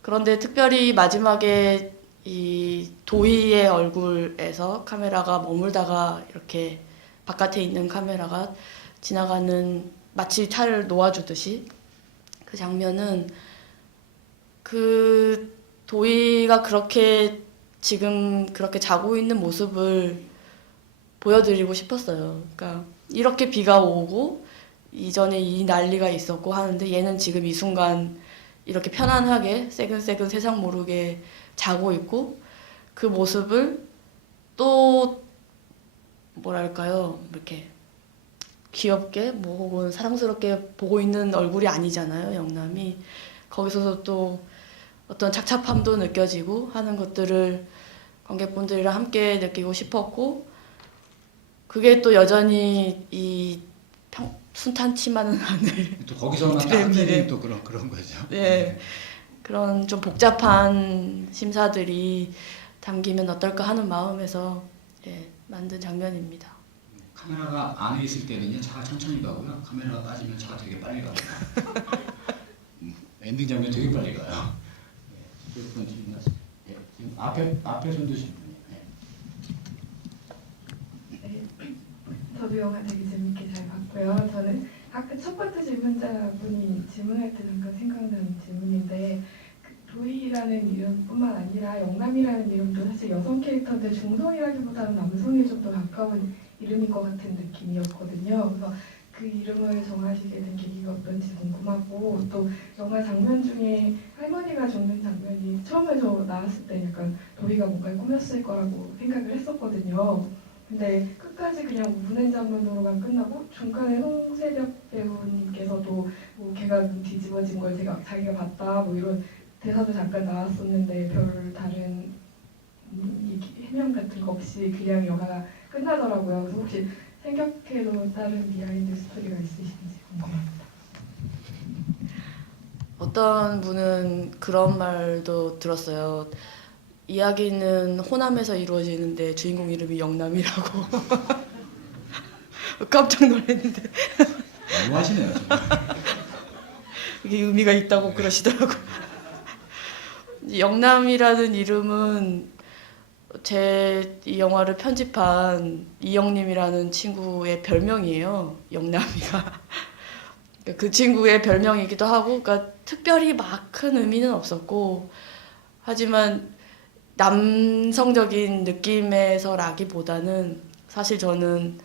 그런데 특별히 마지막에 이 도희의 얼굴에서 카메라가 머물다가 이렇게 바깥에 있는 카메라가 지나가는 마치 차를 놓아주듯이 그 장면은 그 도희가 그렇게 지금 그렇게 자고 있는 모습을 보여드리고 싶었어요. 그러니까 이렇게 비가 오고 이전에 이 난리가 있었고 하는데 얘는 지금 이 순간 이렇게 편안하게 새근새근 세상 모르게 자고 있고 그 모습을 또 뭐랄까요 이렇게 귀엽게 뭐 혹은 사랑스럽게 보고 있는 얼굴이 아니잖아요 영남이. 거기서도 또 어떤 착잡함도 느껴지고 하는 것들을 관객분들이랑 함께 느끼고 싶었고 그게 또 여전히 이 순탄치만은 않을 또 거기서만 그래, 하늘이 미래. 또 그런 거죠. 예. 그런 좀 복잡한 심사들이 담기면 어떨까 하는 마음에서 만든 장면입니다. 카메라가 안에 있을 때는요 차가 천천히 가고요. 카메라가 빠지면 차가 되게 빨리 가요. 엔딩 장면 되게 빨리 가요. 예, 그분 지금 지금 앞에 손 드신 분이. 저도 영화 되게 재밌게 잘 봤고요. 저는 아까 첫 번째 질문자분이 질문할 때 잠깐 생각나는 질문인데 그 도희라는 이름뿐만 아니라 영남이라는 이름도 사실 여성 캐릭터인데 중성이라기보다는 남성에 좀 더 가까운 이름인 것 같은 느낌이었거든요. 그래서 그 이름을 정하시게 된 계기가 어떤지 궁금하고 또 영화 장면 중에 할머니가 죽는 장면이 처음에 저 나왔을 때 약간 도희가 뭔가 꾸몄을 거라고 생각을 했었거든요. 근데 끝까지 그냥 무는 장면으로만 끝나고 중간에 홍세벽 배우님께서도 뭐 걔가 눈 뒤집어진 걸 자기가 봤다 뭐 이런 대사도 잠깐 나왔었는데 별 다른 해명 같은 거 없이 그냥 영화가 끝나더라고요. 그래서 혹시 생각해도 다른 비하인드 스토리가 있으신지 궁금합니다. 어떤 분은 그런 말도 들었어요. 이야기는 호남에서 이루어지는데 주인공 이름이 영남이라고. 깜짝 놀랐는데 너무 하시네요. 정말. 이게 의미가 있다고 그러시더라고요. 영남이라는 이름은 제 이 영화를 편집한 이영님이라는 친구의 별명이에요. 영남이가. 그 친구의 별명이기도 하고 그러니까 특별히 막 큰 의미는 없었고 하지만 남성적인 느낌에서라기보다는 사실 저는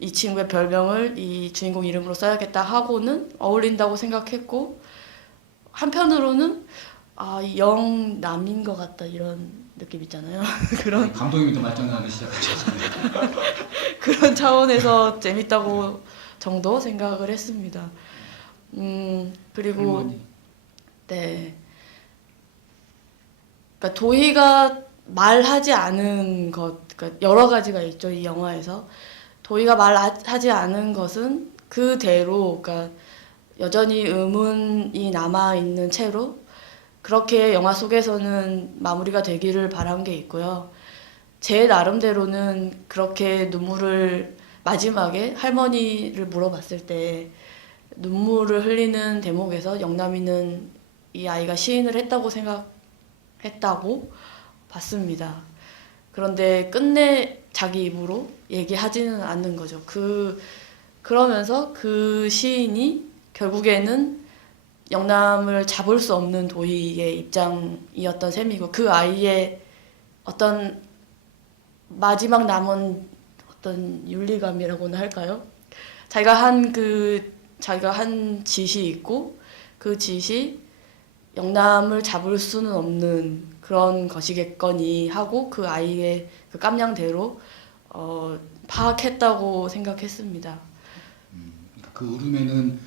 이 친구의 별명을 이 주인공 이름으로 써야겠다 하고는 어울린다고 생각했고 한편으로는 영남인 것 같다 이런 느낌 있잖아요. 그런 감독님이 또 말장난을 시작하셨습니다. 그런 차원에서 재밌다고 정도 생각을 했습니다. 그리고 할머니. 네. 그러니까 도희가 말하지 않은 것, 그러니까 여러 가지가 있죠 이 영화에서. 도희가 말하지 않은 것은 그대로, 그러니까 여전히 의문이 남아 있는 채로 그렇게 영화 속에서는 마무리가 되기를 바란 게 있고요. 제 나름대로는 그렇게 눈물을 마지막에 할머니를 물어봤을 때 눈물을 흘리는 대목에서 영남이는 이 아이가 시인을 했다고 생각했다고 봤습니다. 그런데 끝내 자기 입으로 얘기하지는 않는 거죠. 그 그러면서 그 시인이 결국에는 영남을 잡을 수 없는 도희의 입장이었던 셈이고 그 아이의 어떤 마지막 남은 어떤 윤리감이라고나 할까요? 자기가 한 짓이 있고 그 짓이 영남을 잡을 수는 없는 그런 것이겠거니 하고 그 아이의 그 깜냥대로 파악했다고 생각했습니다. 그러니까 그 울음에는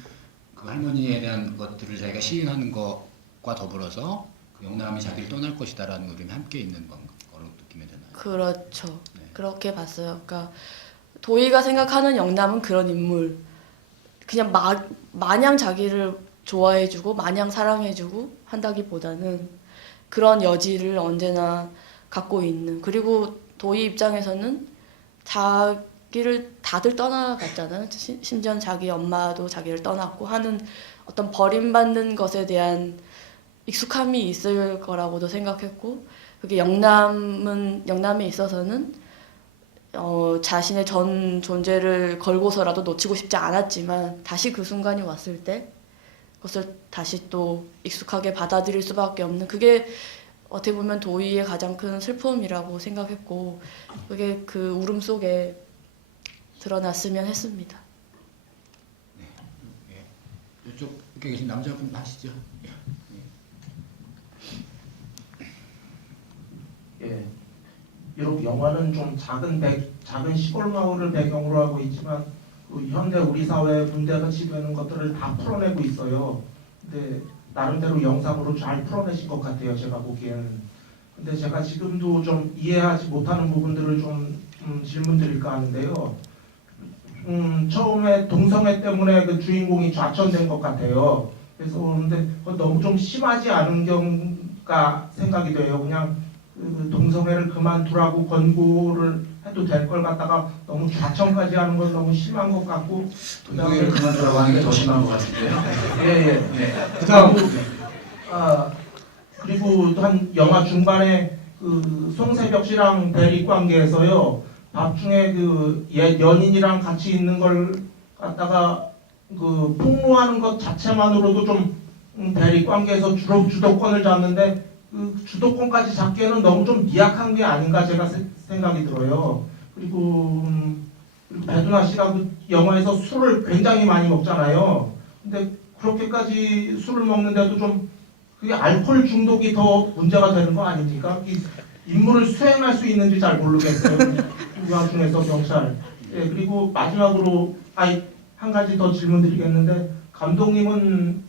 그 할머니에 대한 것들을 자기가 시인하는 것과 더불어서 그 영남이 자기를 떠날 것이다라는 울음이 함께 있는 거로 느끼면 되나요? 그렇죠. 네. 그렇게 봤어요. 그러니까 도희가 생각하는 영남은 그런 인물. 그냥 마냥 자기를 좋아해주고 마냥 사랑해주고 한다기보다는 그런 여지를 언제나 갖고 있는. 그리고 도희 입장에서는 자기를 다들 떠나갔잖아요. 심지어 자기 엄마도 자기를 떠났고 하는 어떤 버림받는 것에 대한 익숙함이 있을 거라고도 생각했고 그게 영남에 있어서는 자신의 전 존재를 걸고서라도 놓치고 싶지 않았지만 다시 그 순간이 왔을 때 그것을 다시 또 익숙하게 받아들일 수밖에 없는 그게 어떻게 보면 도희의 가장 큰 슬픔이라고 생각했고 그게 그 울음 속에 드러났으면 했습니다. 예. 이쪽 이렇게 계신 남자분 하시죠. 예. 비록 영화는 좀 작은 시골 마을을 배경으로 하고 있지만 그 현대 우리 사회에 문제가 지배하는 것들을 다 풀어내고 있어요. 근데 나름대로 영상으로 잘 풀어내신 것 같아요. 제가 보기에는. 근데 제가 지금도 좀 이해하지 못하는 부분들을 좀 질문 드릴까 하는데요. 처음에 동성애 때문에 그 주인공이 좌천된 것 같아요. 그래서 그런데 너무 좀 심하지 않은 경우가 생각이 돼요. 그냥 그 동성애를 그만두라고 권고를 해도 될 걸 갖다가 너무 좌천까지 하는 건 너무 심한 것 같고 동성애를 그만두라고 하는 게 더 심한 것 같은데요. 예. 네. 그리고 한 영화 중반에 그 송세벽 씨랑 대립 관계에서요. 나중에 그 연인이랑 같이 있는 걸 갖다가 그 폭로하는 것 자체만으로도 좀 대립 관계에서 주도권을 잡는데 그 주도권까지 잡기에는 너무 좀 미약한 게 아닌가 제가 생각이 들어요. 그리고 배두나 씨가 그 영화에서 술을 굉장히 많이 먹잖아요. 근데 그렇게까지 술을 먹는데도 좀 그게 알코올 중독이 더 문제가 되는 거 아닙니까? 이 임무를 수행할 수 있는지 잘 모르겠어요. 그 와중에서 경찰. 예, 그리고 마지막으로 한 가지 더 질문드리겠는데 감독님은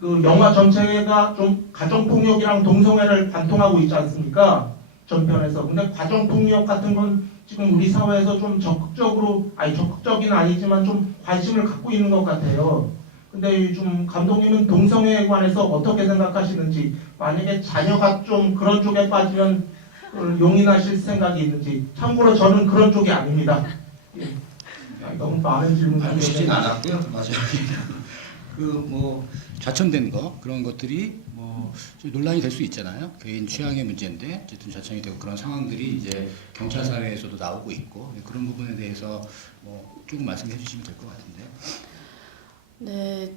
그 영화 전체가 좀 가정폭력이랑 동성애를 관통하고 있지 않습니까? 전편에서. 근데 가정폭력 같은 건 지금 우리 사회에서 좀 적극적인 아니지만 좀 관심을 갖고 있는 것 같아요. 근데 좀 감독님은 동성애에 관해서 어떻게 생각하시는지, 만약에 자녀가 좀 그런 쪽에 빠지면 용인하실 생각이 있는지. 참고로 저는 그런 쪽이 아닙니다. 예. 너무 많은 질문이 쉽진 않았고요. 맞아요. 그 뭐 좌천된 거 그런 것들이 뭐 좀 논란이 될 수 있잖아요. 개인 취향의 문제인데 어쨌든 좌천이 되고 그런 상황들이 이제 경찰 사회에서도 나오고 있고 그런 부분에 대해서 뭐 조금 말씀해 주시면 될 것 같은데요. 네,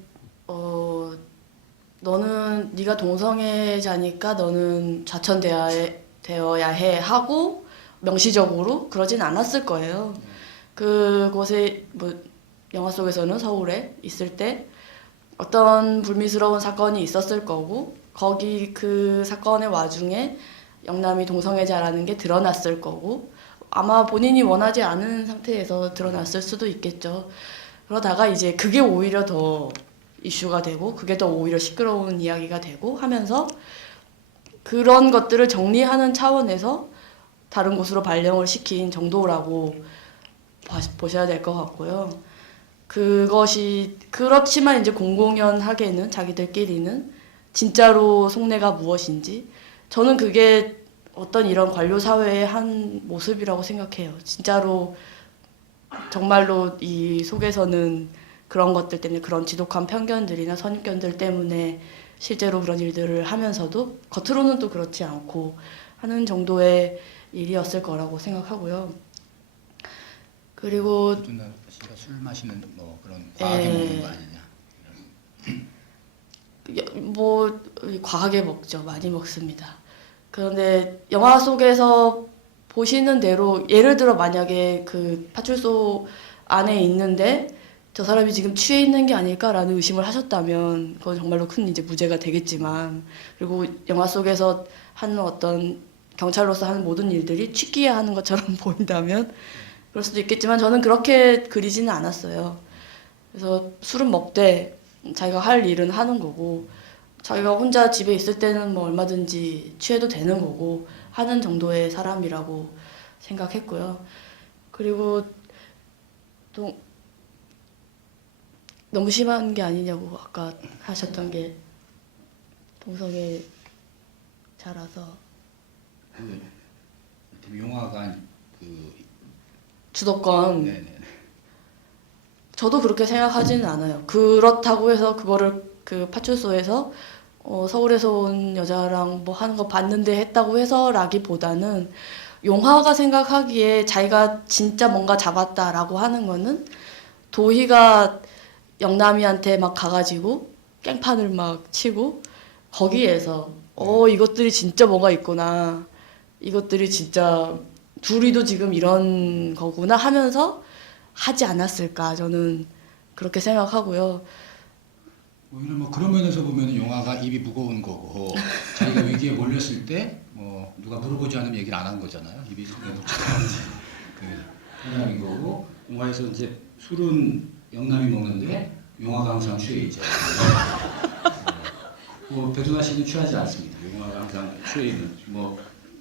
너는 네가 동성애자니까 너는 좌천되어야 해 하고 명시적으로 그러진 않았을 거예요. 그곳에 뭐 영화 속에서는 서울에 있을 때 어떤 불미스러운 사건이 있었을 거고 거기 그 사건의 와중에 영남이 동성애자라는 게 드러났을 거고 아마 본인이 원하지 않은 상태에서 드러났을 수도 있겠죠. 그러다가 이제 그게 오히려 더 이슈가 되고 그게 더 오히려 시끄러운 이야기가 되고 하면서 그런 것들을 정리하는 차원에서 다른 곳으로 발령을 시킨 정도라고 보셔야 될 것 같고요. 그것이 그렇지만 이제 공공연하게는 자기들끼리는 진짜로 속내가 무엇인지 저는 그게 어떤 이런 관료 사회의 한 모습이라고 생각해요. 진짜로 정말로 이 속에서는 그런 것들 때문에 그런 지독한 편견들이나 선입견들 때문에 실제로 그런 일들을 하면서도 겉으로는 또 그렇지 않고 하는 정도의 일이었을 거라고 생각하고요. 그리고 씨가 술 마시는 뭐 그런 과하게 먹는 거 아니냐. 뭐 과하게 먹죠. 많이 먹습니다. 그런데 영화 속에서 보시는 대로 예를 들어 만약에 그 파출소 안에 있는데 저 사람이 지금 취해 있는 게 아닐까라는 의심을 하셨다면 그건 정말로 큰 이제 무죄가 되겠지만, 그리고 영화 속에서 하는 어떤 경찰로서 하는 모든 일들이 취기에 하는 것처럼 보인다면 그럴 수도 있겠지만 저는 그렇게 그리지는 않았어요. 그래서 술은 먹되 자기가 할 일은 하는 거고, 자기가 혼자 집에 있을 때는 뭐 얼마든지 취해도 되는 거고 하는 정도의 사람이라고 생각했고요. 그리고 또 너무 심한 게 아니냐고 아까 하셨던 게 동성애 자라서 그 용화관 그 주도권, 네네. 저도 그렇게 생각하지는 않아요. 그렇다고 해서 그거를 그 파출소에서 서울에서 온 여자랑 뭐 하는 거 봤는데 했다고 해서라기보다는 용화가 생각하기에 자기가 진짜 뭔가 잡았다라고 하는 거는 도희가 영남이한테 막 가가지고 깽판을 막 치고 거기에서 이것들이 진짜 뭐가 있구나, 이것들이 진짜 둘이도 지금 이런 거구나 하면서 하지 않았을까, 저는 그렇게 생각하고요. 오히려 뭐 그런 면에서 보면 용화가 입이 무거운 거고 자기가 위기에 몰렸을 때 뭐 누가 물어보지 않으면 얘기를 안 한 거잖아요. 입이 속에 묵직한 그 사람인 거고, 용화에서 이제 술은 영남이 먹는데 용화가 항상 취해 있죠. 뭐 배두나 씨는 취하지 않습니다. 용화가 항상 취해 있는, 뭐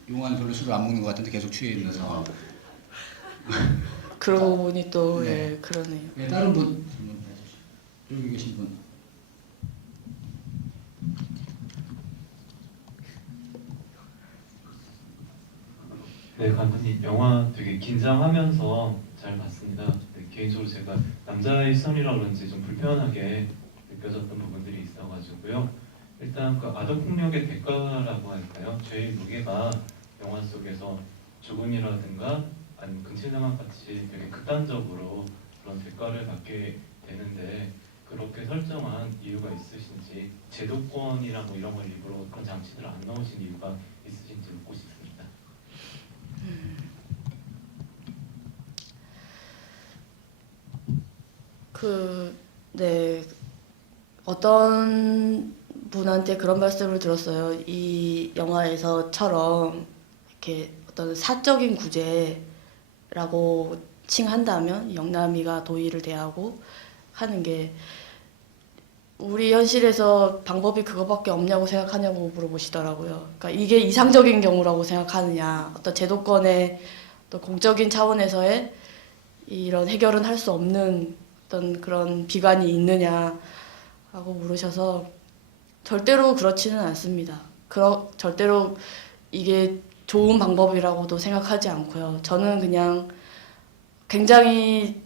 용화는 별로 술을 안 먹는 것 같은데 계속 취해 있는 상황. 그러고 보니 또 네. 예, 그러네요. 네, 다른 분 질문 해주시죠. 여기 계신 분. 네, 감독님 영화 되게 긴장하면서 잘 봤습니다. 네, 개인적으로 제가 남자의 시선이라 그런지 좀 불편하게 느껴졌던 부분들이 있어가지고요. 일단 그 아동폭력의 대가라고 할까요? 죄의 무게가 영화 속에서 죽음이라든가 아니면 근친상황 같이 되게 극단적으로 그런 대가를 받게 되는데, 그렇게 설정한 이유가 있으신지, 제도권이랑 뭐 이런 걸 일부러 그런 장치들을 안 넣으신 이유가 있으신지 묻고 싶습니다. 네, 어떤 분한테 그런 말씀을 들었어요. 이 영화에서처럼 이렇게 어떤 사적인 구제라고 칭한다면 영남이가 도희를 대하고 하는 게 우리 현실에서 방법이 그거밖에 없냐고 생각하냐고 물어보시더라고요. 그러니까 이게 이상적인 경우라고 생각하느냐, 어떤 제도권의 어떤 공적인 차원에서의 이런 해결은 할 수 없는 어떤 그런 비관이 있느냐 하고 물으셔서 절대로 그렇지는 않습니다. 절대로 이게 좋은 방법이라고도 생각하지 않고요. 저는 그냥 굉장히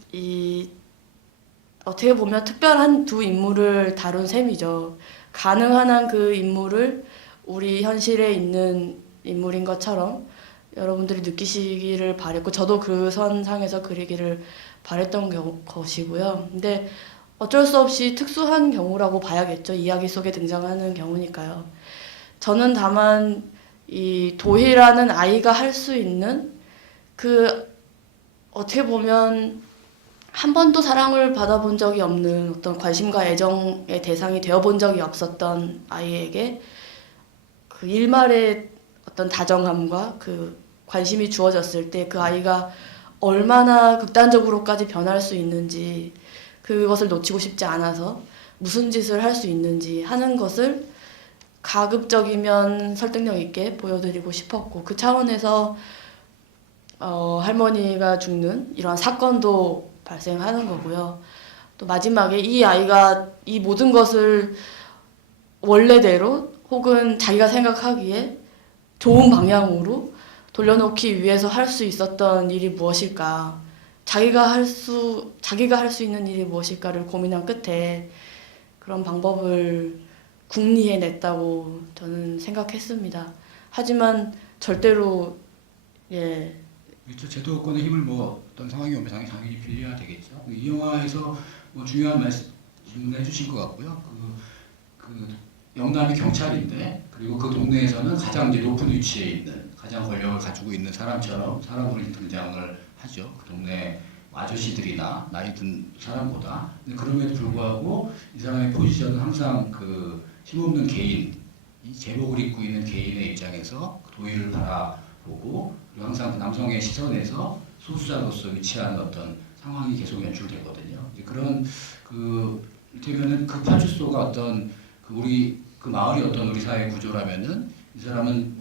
어떻게 보면 특별한 두 인물을 다룬 셈이죠. 가능한 한 그 인물을 우리 현실에 있는 인물인 것처럼 여러분들이 느끼시기를 바랬고, 저도 그 선상에서 그리기를 바랬던 것이고요. 근데 어쩔 수 없이 특수한 경우라고 봐야겠죠. 이야기 속에 등장하는 경우니까요. 저는 다만 이 도희라는 아이가 할 수 있는 어떻게 보면 한 번도 사랑을 받아본 적이 없는 어떤 관심과 애정의 대상이 되어본 적이 없었던 아이에게 그 일말의 어떤 다정함과 그 관심이 주어졌을 때 그 아이가 얼마나 극단적으로까지 변할 수 있는지, 그것을 놓치고 싶지 않아서 무슨 짓을 할 수 있는지 하는 것을 가급적이면 설득력 있게 보여드리고 싶었고, 그 차원에서 할머니가 죽는 이런 사건도 발생하는 거고요. 또 마지막에 이 아이가 이 모든 것을 원래대로 혹은 자기가 생각하기에 좋은 방향으로 돌려놓기 위해서 할 수 있었던 일이 무엇일까, 자기가 할 수 있는 일이 무엇일까를 고민한 끝에 그런 방법을 궁리해냈다고 저는 생각했습니다. 하지만 절대로 그렇죠. 제도권의 힘을 뭐 어떤 상황이 오면 당연히 빌려야 되겠죠. 이 영화에서 뭐 중요한 말씀을 해주신 것 같고요. 그 영남이 경찰인데 그리고 그 동네에서는 가장 이제 높은 위치에 있는 가장 권력을 가지고 있는 사람으로 등장을 하죠. 그 동네 아저씨들이나 나이 든 사람보다. 근데 그럼에도 불구하고 이 사람의 포지션은 항상 그 힘없는 개인, 이 제복을 입고 있는 개인의 입장에서 도의를 바라보고 그리고 항상 그 남성의 시선에서 소수자로서 위치하는 어떤 상황이 계속 연출되거든요. 이제 그런 이를테면은 그 파출소가 어떤 그 마을이 어떤 우리 사회 구조라면은 이 사람은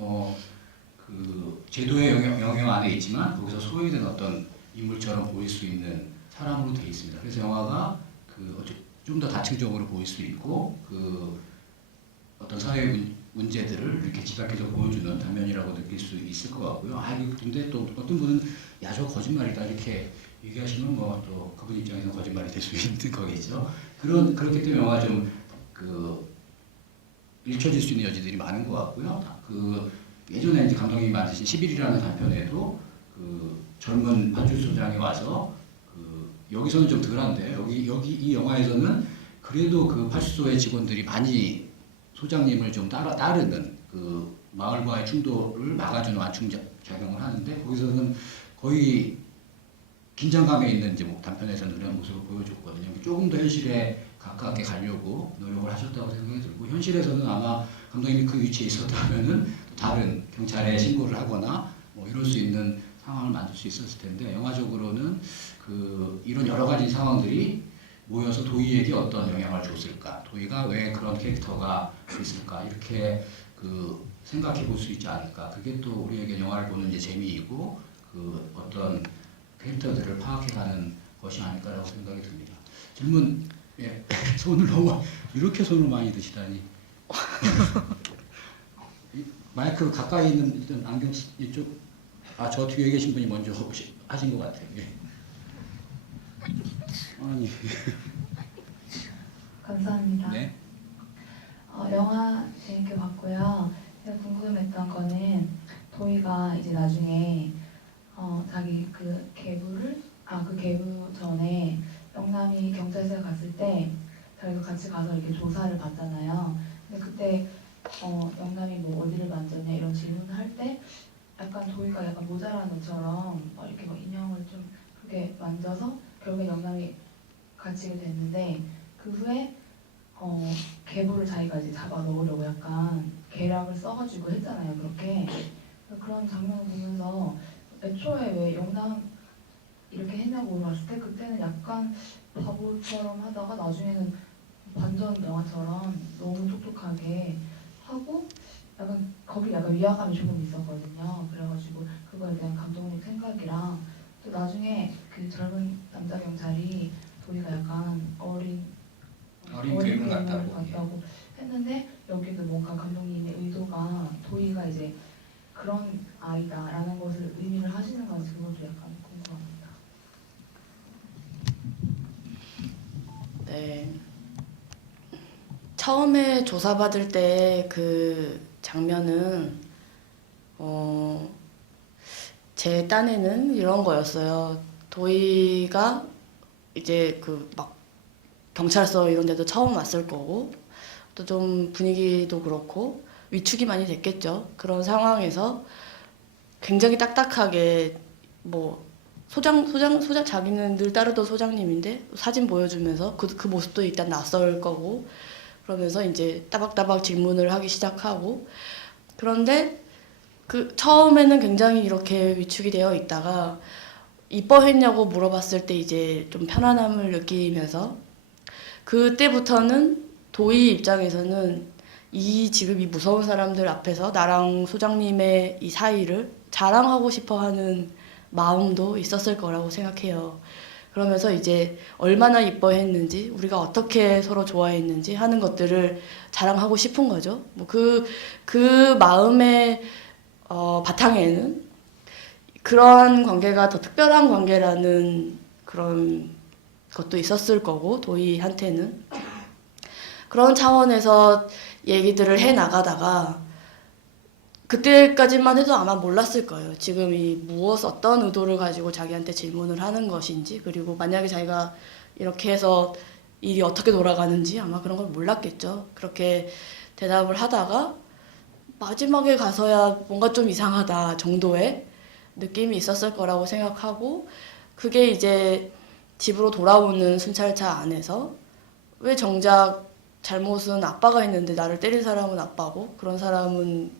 그 제도의 영향 안에 있지만 거기서 소외된 어떤 인물처럼 보일 수 있는 사람으로 되어 있습니다. 그래서 영화가 좀 더 다층적으로 보일 수 있고 어떤 사회 문제들을 이렇게 집약해서 보여주는 단면이라고 느낄 수 있을 것 같고요. 근데 또 어떤 분은 야, 저 거짓말이다 이렇게 얘기하시면 뭐 또 그분 입장에서는 거짓말이 될 수 있는 거겠죠. 그렇기 때문에 영화가 좀 읽혀질 수 있는 여지들이 많은 것 같고요. 예전에 이제 감독님이 만드신 10일이라는 단편에도 젊은 파출소장이 와서 여기서는 좀 덜한데 여기 이 영화에서는 그래도 그 파출소의 직원들이 많이 소장님을 좀 따르는 그 마을과의 충돌을 막아주는 완충작용을 하는데 거기서는 거의 긴장감에 있는 이제 단편에서는 그런 모습을 보여줬거든요. 조금 더 현실에 가깝게 가려고 노력을 하셨다고 생각이 들고 현실에서는 아마 감독님이 그 위치에 있었다면은 다른 경찰에 신고를 하거나 뭐 이럴 수 있는 상황을 만들 수 있었을 텐데 영화적으로는 이런 여러 가지 상황들이 모여서 도희에게 어떤 영향을 줬을까, 도희가 왜 그런 캐릭터가 있을까 이렇게 생각해 볼 수 있지 않을까. 그게 또 우리에게 영화를 보는 이제 재미이고 어떤 캐릭터들을 파악해가는 것이 아닐까라고 생각이 듭니다. 질문, 예, 손을 너무 이렇게 손을 많이 드시다니. 마이크 가까이 있는 안경 이쪽, 저 뒤에 계신 분이 먼저 하신 것 같아요. 예. 아니. 감사합니다. 네. 영화 재밌게 봤고요. 제가 궁금했던 거는 도희가 이제 나중에 자기 그 계부 전에 영남이 경찰서에 갔을 때 저희가 같이 가서 이렇게 조사를 받잖아요. 근데 그때 영남이 뭐 어디를 만졌냐 이런 질문을 할 때 약간 도희가 약간 모자란 것처럼 이렇게 인형을 좀 그렇게 만져서 결국에 영남이 갇히게 됐는데 그 후에 계부를 자기가 이제 잡아 넣으려고 약간 계략을 써가지고 했잖아요. 그렇게 그런 장면을 보면서 애초에 왜 영남 이렇게 했냐고 물어봤을 때 그때는 약간 바보처럼 하다가 나중에는 반전 영화처럼 너무 똑똑하게 하고 약간 거기 약간 위화감이 조금 있었거든요. 그래가지고 그거에 대한 감독님 생각이랑 또 나중에 그 젊은 남자 경찰이 도희가 약간 어린 괴물 같다고 했는데 여기도 뭔가 감독님의 의도가 도희가 이제 그런 아이다라는 것을 의미를 하시는 건지 그것도 약간 궁금합니다. 네. 처음에 조사받을 때 그 장면은 제 딴에는 이런 거였어요. 도희가 이제 막 경찰서 이런 데도 처음 왔을 거고 또 좀 분위기도 그렇고 위축이 많이 됐겠죠. 그런 상황에서 굉장히 딱딱하게 뭐 소장 자기는 늘 따르던 소장님인데 사진 보여주면서 그 모습도 일단 낯설 거고 그러면서 이제 따박따박 질문을 하기 시작하고 그런데 처음에는 굉장히 이렇게 위축이 되어 있다가 이뻐했냐고 물어봤을 때 이제 좀 편안함을 느끼면서 그때부터는 도희 입장에서는 지금 이 무서운 사람들 앞에서 나랑 소장님의 이 사이를 자랑하고 싶어 하는 마음도 있었을 거라고 생각해요. 그러면서 이제 얼마나 이뻐했는지, 우리가 어떻게 서로 좋아했는지 하는 것들을 자랑하고 싶은 거죠. 뭐 그 마음의 바탕에는 그러한 관계가 더 특별한 관계라는 그런 것도 있었을 거고, 도희한테는. 그런 차원에서 얘기들을 해 나가다가 그때까지만 해도 아마 몰랐을 거예요. 지금 이 무엇 어떤 의도를 가지고 자기한테 질문을 하는 것인지, 그리고 만약에 자기가 이렇게 해서 일이 어떻게 돌아가는지 아마 그런 걸 몰랐겠죠. 그렇게 대답을 하다가 마지막에 가서야 뭔가 좀 이상하다 정도의 느낌이 있었을 거라고 생각하고, 그게 이제 집으로 돌아오는 순찰차 안에서 왜 정작 잘못은 아빠가 했는데 나를 때린 사람은 아빠고 그런 사람은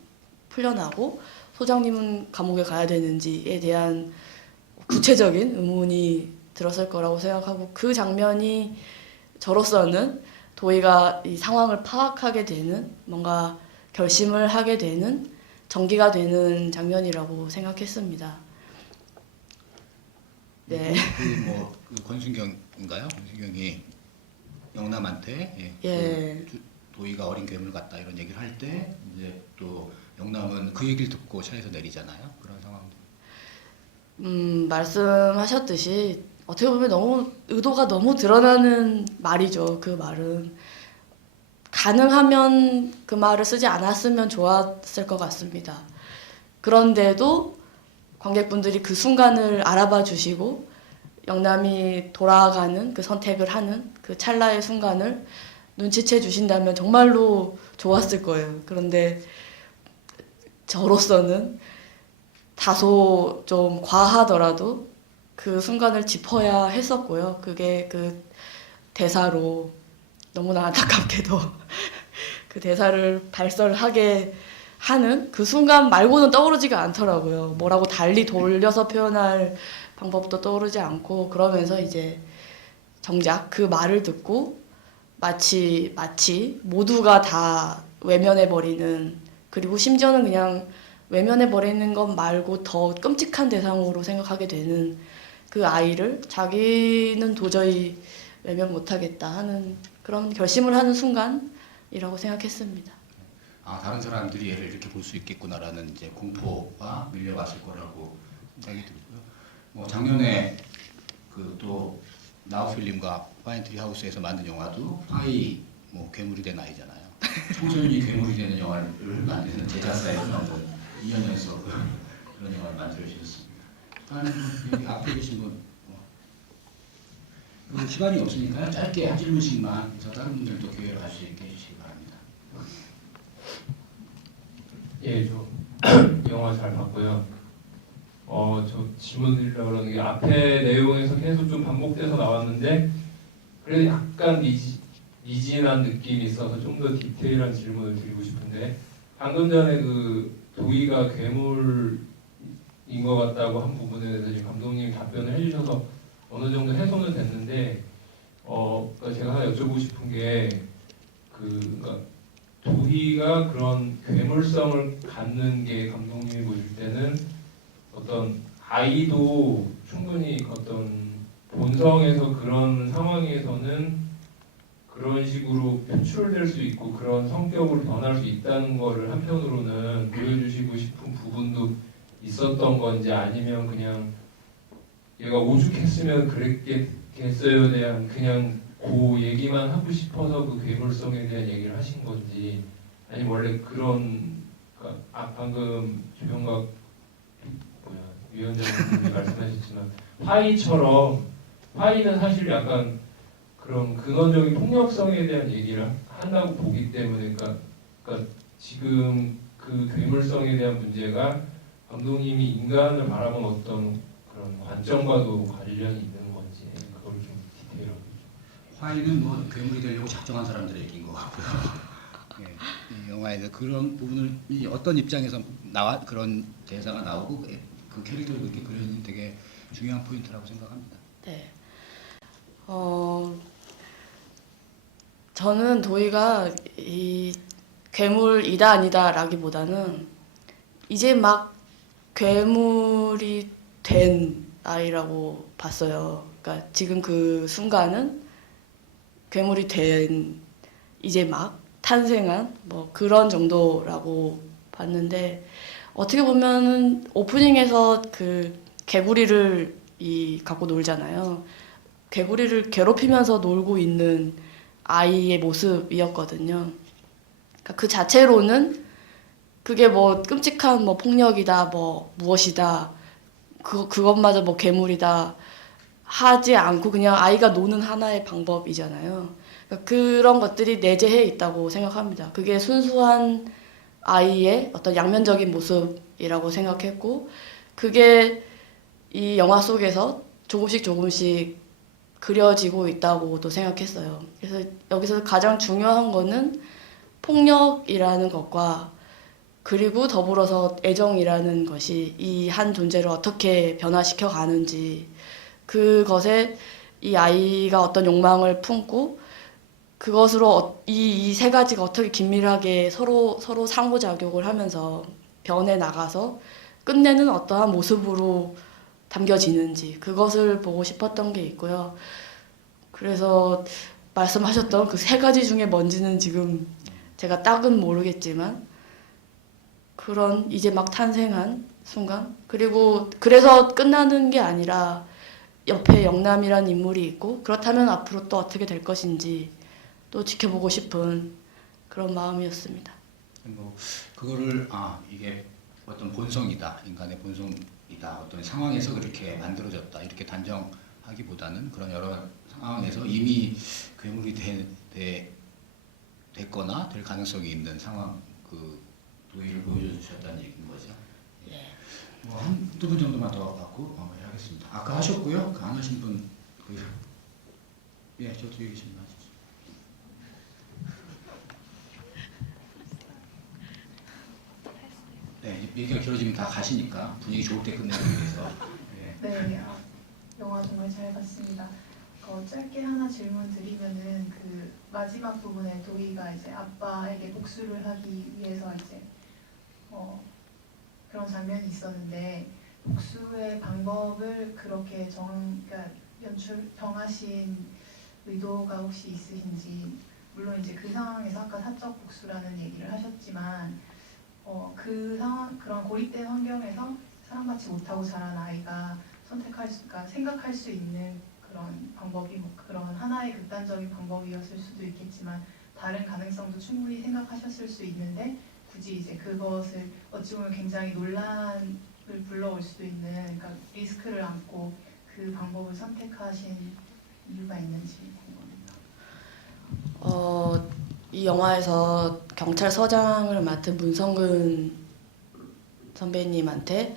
풀려나고 소장님은 감옥에 가야 되는지에 대한 구체적인 의문이 들었을 거라고 생각하고, 그 장면이 저로서는 도희가 이 상황을 파악하게 되는, 뭔가 결심을 하게 되는 전기가 되는 장면이라고 생각했습니다. 네. 그 권순경인가요? 권순경이 영남한테 예. 도희가 어린 괴물 같다 이런 얘기를 할 때 이제 또 영남은 그 얘기를 듣고 차에서 내리잖아요. 그런 상황도. 말씀하셨듯이 어떻게 보면 너무 의도가 너무 드러나는 말이죠. 그 말은 가능하면 그 말을 쓰지 않았으면 좋았을 것 같습니다. 그런데도 관객분들이 그 순간을 알아봐 주시고 영남이 돌아가는 그 선택을 하는 그 찰나의 순간을 눈치채 주신다면 정말로 좋았을 거예요. 그런데 저로서는 다소 좀 과하더라도 그 순간을 짚어야 했었고요. 그게 그 대사로 너무나 안타깝게도 그 대사를 발설하게 하는 그 순간 말고는 떠오르지가 않더라고요. 뭐라고 달리 돌려서 표현할 방법도 떠오르지 않고, 그러면서 이제 정작 그 말을 듣고 마치 모두가 다 외면해버리는, 그리고 심지어는 그냥 외면해버리는 것 말고 더 끔찍한 대상으로 생각하게 되는 그 아이를 자기는 도저히 외면 못하겠다 하는 그런 결심을 하는 순간이라고 생각했습니다. 아, 다른 사람들이 얘를 이렇게 볼 수 있겠구나라는 이제 공포가 밀려왔을 거라고 생각이 들고요. 뭐 작년에 그 또 나우필름과 파인트리 하우스에서 만든 영화도 파이 괴물이 된 아이잖아요. 청소년이 괴물이 되는 영화를 만드는 제작사에서 만든 이현연서 그런 영화를 만들어 주셨습니다. 다른 여기 앞에 계신 분 시간이 없으니까요. 짧게 한 질문씩만 해서 다른 분들도 기회를 할 수 있게 해주시기 바랍니다. 예, 저 영화 잘 봤고요. 저 질문 드리려고 그러는 게 앞에 내용에서 계속 좀 반복돼서 나왔는데 그래도 약간 미진한 느낌이 있어서 좀 더 디테일한 질문을 드리고 싶은데, 방금 전에 그 도희가 괴물인 것 같다고 한 부분에 대해서 지금 감독님이 답변을 해주셔서 어느 정도 해소는 됐는데, 그러니까 제가 하나 여쭤보고 싶은 게 그러니까 도희가 그런 괴물성을 갖는 게 감독님이 보실 때는 어떤 아이도 충분히 어떤 본성에서 그런 상황에서는 그런 식으로 표출될 수 있고 그런 성격으로 변할 수 있다는 거를 한편으로는 보여주시고 싶은 부분도 있었던 건지, 아니면 그냥 얘가 오죽했으면 그랬겠어요에 대한 그냥 그 얘기만 하고 싶어서 그 괴물성에 대한 얘기를 하신 건지, 아니면 원래 그런 그러니까 방금 조형각 위원장님이 말씀하셨지만 파이는 사실 약간 그런 근원적인 폭력성에 대한 얘기를 한다고 보기 때문에, 그러니까 지금 그 괴물성에 대한 문제가 감독님이 인간을 바라본 어떤 그런 관점과도 관련이 있는 건지, 그걸 좀 디테일하게. 화이는 괴물이 되려고 작정한 사람들의 얘기인 것 같고요. 예, 이 영화에서 그런 부분을 어떤 입장에서 그런 대사가 나오고 그 캐릭터를 그렇게 그려주는 되게 중요한 포인트라고 생각합니다. 네. 저는 도희가 이 괴물이다 아니다라기보다는 이제 막 괴물이 된 아이라고 봤어요. 그러니까 지금 그 순간은 괴물이 된, 이제 막 탄생한 그런 정도라고 봤는데, 어떻게 보면은 오프닝에서 그 개구리를 갖고 놀잖아요. 개구리를 괴롭히면서 놀고 있는 아이의 모습이었거든요. 그러니까 그 자체로는 그게 뭐 끔찍한 뭐 폭력이다, 뭐 무엇이다, 그것마저 뭐 괴물이다 하지 않고 그냥 아이가 노는 하나의 방법이잖아요. 그러니까 그런 것들이 내재해 있다고 생각합니다. 그게 순수한 아이의 어떤 양면적인 모습이라고 생각했고, 그게 이 영화 속에서 조금씩 그려지고 있다고도 생각했어요. 그래서 여기서 가장 중요한 거는 폭력이라는 것과 그리고 더불어서 애정이라는 것이 이 한 존재를 어떻게 변화시켜 가는지, 그것에 이 아이가 어떤 욕망을 품고 그것으로 이 세 가지가 어떻게 긴밀하게 서로 상호작용을 하면서 변해 나가서 끝내는 어떠한 모습으로 담겨지는지, 그것을 보고 싶었던 게 있고요. 그래서 말씀하셨던 그 세 가지 중에 뭔지는 지금 제가 딱은 모르겠지만 그런 이제 막 탄생한 순간, 그리고 그래서 끝나는 게 아니라 옆에 영남이라는 인물이 있고, 그렇다면 앞으로 또 어떻게 될 것인지 또 지켜보고 싶은 그런 마음이었습니다. 뭐 그거를 이게 어떤 본성이다, 인간의 본성이다, 어떤 상황에서 그렇게 만들어졌다 이렇게 단정하기보다는 그런 여러 상황에서 이미 괴물이 됐거나 될 가능성이 있는 상황, 그 도의를 보여주셨다는 얘기인 거죠. 예. 뭐 한두 분 정도만 더 받고 마무리하겠습니다. 아까 하셨고요. 안 하신 분, 예, 저쪽에 계신 분 하시죠. 네, 얘기가 길어지면 다 가시니까 분위기 좋을 때 끝내기 위해서. 예. 네, 영화 정말 잘 봤습니다. 짧게 하나 질문 드리면은 그 마지막 부분에 도희가 이제 아빠에게 복수를 하기 위해서 이제 그런 장면이 있었는데, 복수의 방법을 그렇게 그러니까 정하신 의도가 혹시 있으신지. 물론 이제 그 상황에서 아까 사적 복수라는 얘기를 하셨지만 그런 고립된 환경에서 사랑받지 못하고 자란 아이가 그러니까 생각할 수 있는 그런 방법이 뭐 그런 하나의 극단적인 방법이었을 수도 있겠지만, 다른 가능성도 충분히 생각하셨을 수 있는데 굳이 이제 그것을 어찌 보면 굉장히 논란을 불러올 수도 있는, 그러니까 리스크를 안고 그 방법을 선택하신 이유가 있는지 궁금합니다. 이 영화에서 경찰서장을 맡은 문성근 선배님한테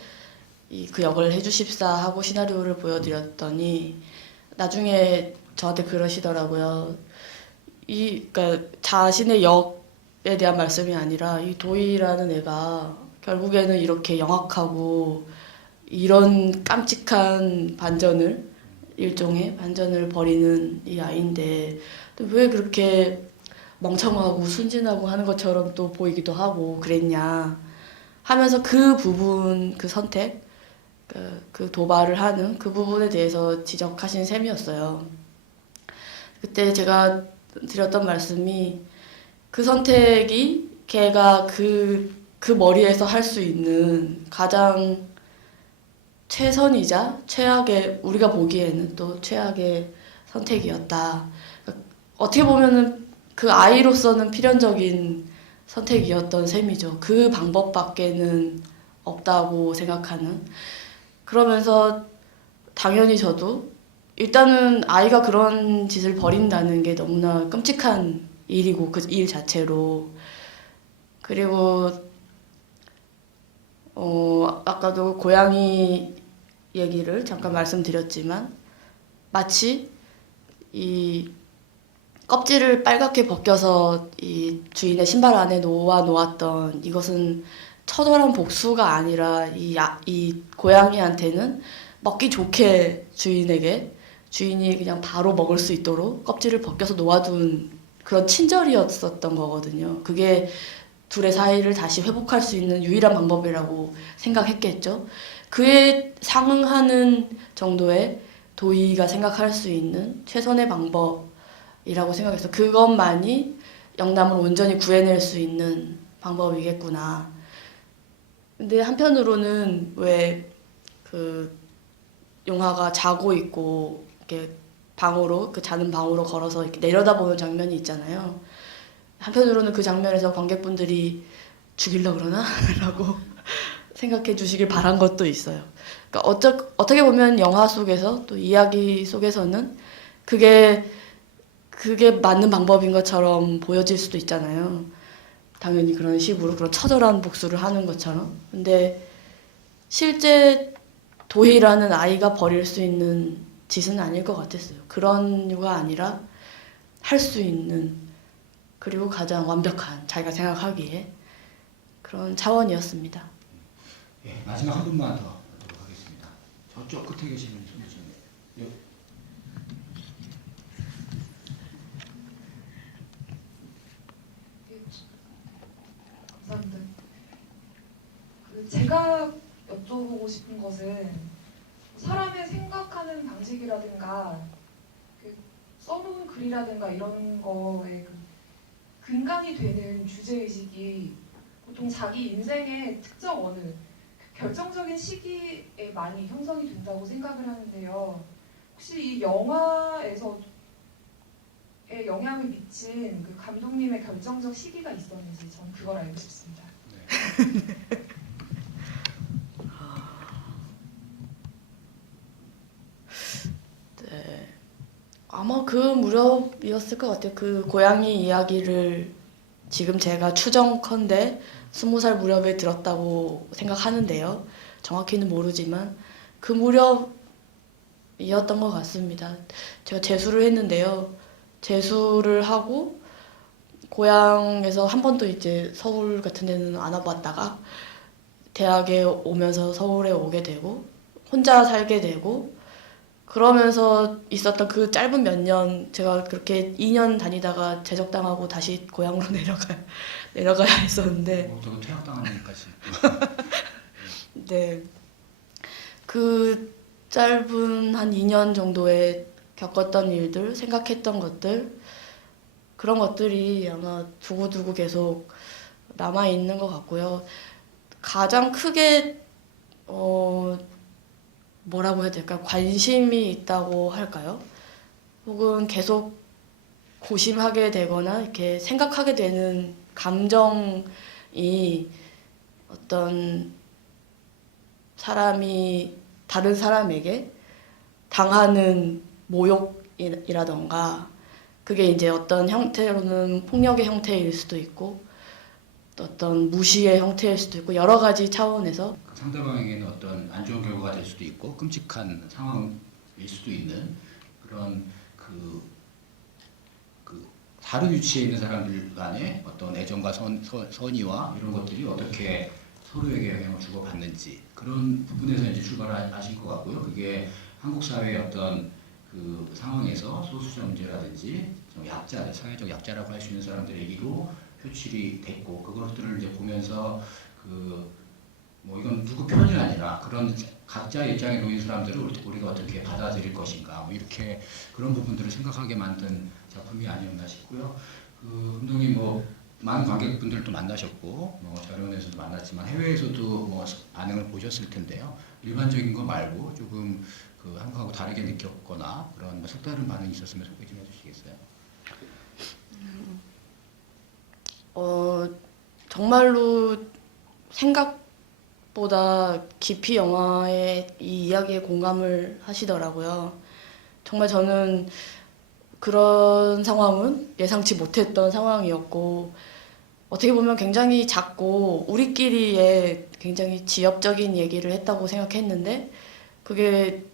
그 역을 해주십사 하고 시나리오를 보여드렸더니 나중에 저한테 그러시더라고요. 그러니까 자신의 역에 대한 말씀이 아니라 이 도희라는 애가 결국에는 이렇게 영악하고 이런 깜찍한 일종의 반전을 벌이는 이 아이인데 왜 그렇게 멍청하고 순진하고 하는 것처럼 또 보이기도 하고 그랬냐 하면서 그 부분, 그 선택, 그 도발을 하는 그 부분에 대해서 지적하신 셈이었어요. 그때 제가 드렸던 말씀이, 그 선택이 걔가 그 머리에서 할 수 있는 가장 최선이자 최악의, 우리가 보기에는 또 최악의 선택이었다. 어떻게 보면은 그 아이로서는 필연적인 선택이었던 셈이죠. 그 방법밖에는 없다고 생각하는. 그러면서 당연히 저도 일단은 아이가 그런 짓을 벌인다는 게 너무나 끔찍한 일이고, 그 일 자체로. 그리고 아까도 고양이 얘기를 잠깐 말씀드렸지만, 마치 이 껍질을 빨갛게 벗겨서 이 주인의 신발 안에 놓았던 이것은 처절한 복수가 아니라 이 고양이한테는 먹기 좋게 주인이 그냥 바로 먹을 수 있도록 껍질을 벗겨서 놓아둔 그런 친절이었었던 거거든요. 그게 둘의 사이를 다시 회복할 수 있는 유일한 방법이라고 생각했겠죠. 그에 상응하는 정도의 도희가 생각할 수 있는 최선의 방법이라고 생각해서 그것만이 영남을 온전히 구해낼 수 있는 방법이겠구나. 근데 한편으로는 왜 그 용화가 자고 있고 이렇게 그 자는 방으로 걸어서 이렇게 내려다보는 장면이 있잖아요. 한편으로는 그 장면에서 관객분들이 죽이려고 그러나? 라고 생각해 주시길 바란 것도 있어요. 그러니까 어떻게 보면 영화 속에서 또 이야기 속에서는 그게 맞는 방법인 것처럼 보여질 수도 있잖아요. 당연히 그런 식으로 그런 처절한 복수를 하는 것처럼. 근데 실제 도희라는 아이가 벌일 수 있는 짓은 아닐 것 같았어요. 그런 이유가 아니라 할 수 있는 그리고 가장 완벽한 자기가 생각하기에 그런 차원이었습니다. 예, 마지막 한 분만 더 하도록 하겠습니다. 저쪽 끝에 계시는 손님. 감사합니다. 제가 여쭤보고 싶은 것은 사람의 생각하는 방식이라든가 써놓은 글이라든가 이런 거에 근간이 되는 주제의식이 보통 자기 인생의 특정 어느 결정적인 시기에 많이 형성이 된다고 생각을 하는데요. 혹시 이 영화에서 영향을 미친 그 감독님의 결정적 시기가 있었는지 전 그걸 알고 싶습니다. 네. 아마 그 무렵이었을 것 같아요. 그 고양이 이야기를 지금 제가 추정컨대 20살 무렵에 들었다고 생각하는데요. 정확히는 모르지만 그 무렵이었던 것 같습니다. 제가 재수를 했는데요. 재수를 하고 고향에서 한 번도 이제 서울 같은 데는 안 와봤다가 대학에 오면서 서울에 오게 되고 혼자 살게 되고 그러면서 있었던 그 짧은 몇 년 제가 그렇게 2년 다니다가 제적당하고 다시 고향으로 내려가야 했었는데 저도 퇴학당하니까지. 네. 그 짧은 한 2년 정도에 겪었던 일들, 생각했던 것들 그런 것들이 아마 두고두고 계속 남아있는 것 같고요. 가장 크게 뭐라고 해야 될까요? 관심이 있다고 할까요? 혹은 계속 고심하게 되거나 이렇게 생각하게 되는 감정이 어떤 사람이 다른 사람에게 당하는 모욕이라던가 그게 이제 어떤 형태로는 폭력의 형태일 수도 있고 어떤 무시의 형태일 수도 있고 여러 가지 차원에서 상대방에게는 어떤 안 좋은 결과가 될 수도 있고 끔찍한 상황일 수도 있는 그런 그 다른 위치에 있는 사람들 간의 어떤 애정과 선의와 이런 것들이 어떻게 서로에게 영향을 주고받는지 그런 부분에서 이제 출발하신 것 같고요. 그게 한국 사회의 어떤 그 상황에서 소수자 문제라든지 좀 약자, 사회적 약자라고 할 수 있는 사람들의 얘기로 표출이 됐고 그것들을 이제 보면서 뭐 이건 누구 편이 아니라 그런 각자의 입장에 놓인 사람들을 우리가 어떻게 받아들일 것인가 뭐 이렇게 그런 부분들을 생각하게 만든 작품이 아니었나 싶고요. 감독님 뭐 많은 관객분들도 만나셨고 뭐 자료원에서도 만났지만 해외에서도 뭐 반응을 보셨을 텐데요. 일반적인 거 말고 조금 한국하고 다르게 느꼈거나 그런 뭐 색다른 반응이 있었으면 소개 좀 해주시겠어요? 정말로 생각보다 깊이 영화의 이 이야기에 공감을 하시더라고요. 정말 저는 그런 상황은 예상치 못했던 상황이었고 어떻게 보면 굉장히 작고 우리끼리의 굉장히 지엽적인 얘기를 했다고 생각했는데 그게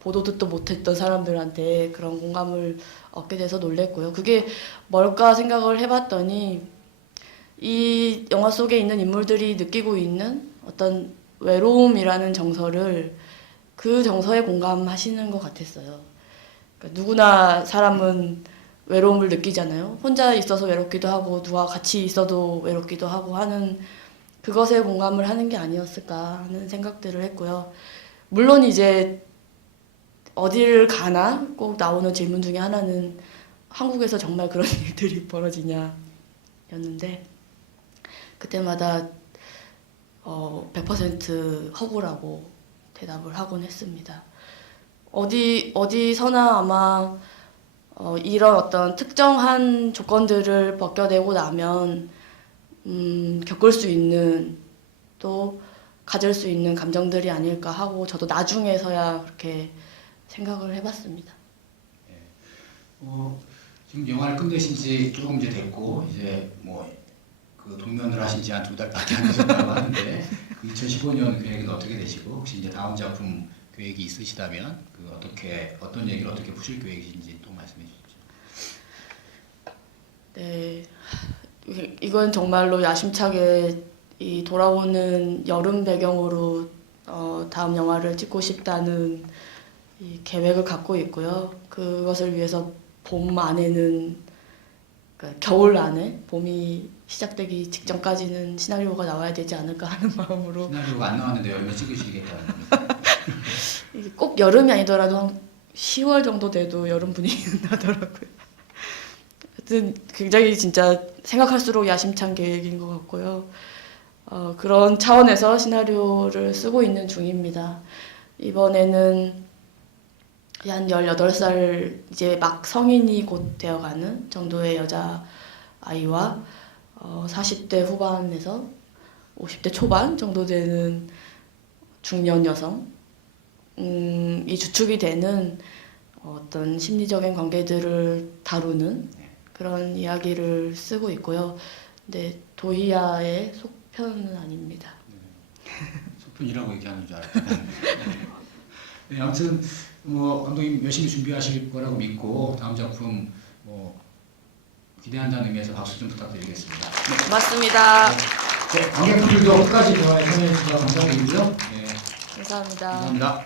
보도 듣도 못했던 사람들한테 그런 공감을 얻게 돼서 놀랬고요. 그게 뭘까 생각을 해봤더니 이 영화 속에 있는 인물들이 느끼고 있는 어떤 외로움이라는 정서를 그 정서에 공감하시는 것 같았어요. 그러니까 누구나 사람은 외로움을 느끼잖아요. 혼자 있어서 외롭기도 하고 누가 같이 있어도 외롭기도 하고 하는 그것에 공감을 하는 게 아니었을까 하는 생각들을 했고요. 물론 이제 어디를 가나 꼭 나오는 질문 중에 하나는 한국에서 정말 그런 일들이 벌어지냐 였는데 그때마다 100% 허구라고 대답을 하곤 했습니다. 어디서나 아마 이런 어떤 특정한 조건들을 벗겨내고 나면 겪을 수 있는 또 가질 수 있는 감정들이 아닐까 하고 저도 나중에서야 그렇게 생각을 해봤습니다. 지금 영화를 끝내신 지 조금 이제 됐고 이제 뭐 그 동면을 하신 지 한 2달밖에 안 되셨다고 하는데 그 2015년 계획은 어떻게 되시고 혹시 이제 다음 작품 계획이 있으시다면 그 어떤 얘기를 어떻게 푸실 계획이신지 또 말씀해 주시죠. 네, 이건 정말로 야심차게 이 돌아오는 여름 배경으로 다음 영화를 찍고 싶다는 이 계획을 갖고 있고요. 그것을 위해서 봄 안에는 그러니까 겨울 안에 봄이 시작되기 직전까지는 시나리오가 나와야 되지 않을까 하는 마음으로. 시나리오가 안 나왔는데 여름에 찍으시겠다는 겁니다. 이게 꼭 여름이 아니더라도 한 10월 정도 돼도 여름 분위기는 나더라고요. 하여튼 굉장히 진짜 생각할수록 야심찬 계획인 것 같고요. 그런 차원에서 시나리오를 쓰고 있는 중입니다. 이번에는 한 18살 이제 막 성인이 곧 되어가는 정도의 여자아이와 40대 후반에서 50대 초반 정도 되는 중년 여성 이 주축이 되는 어떤 심리적인 관계들을 다루는 그런 이야기를 쓰고 있고요. 근데 도희아의 속편은 아닙니다. 속편이라고 얘기하는 줄 알았어요. 네, 아무튼 뭐 감독님 열심히 준비하실 거라고 믿고 다음 작품 뭐 기대한다는 의미에서 박수 좀 부탁드리겠습니다. 네. 고맙습니다. 네, 관객분들도 끝까지 대화에 참여해 주셔서 감사드리고요. 네, 감사합니다. 감사합니다.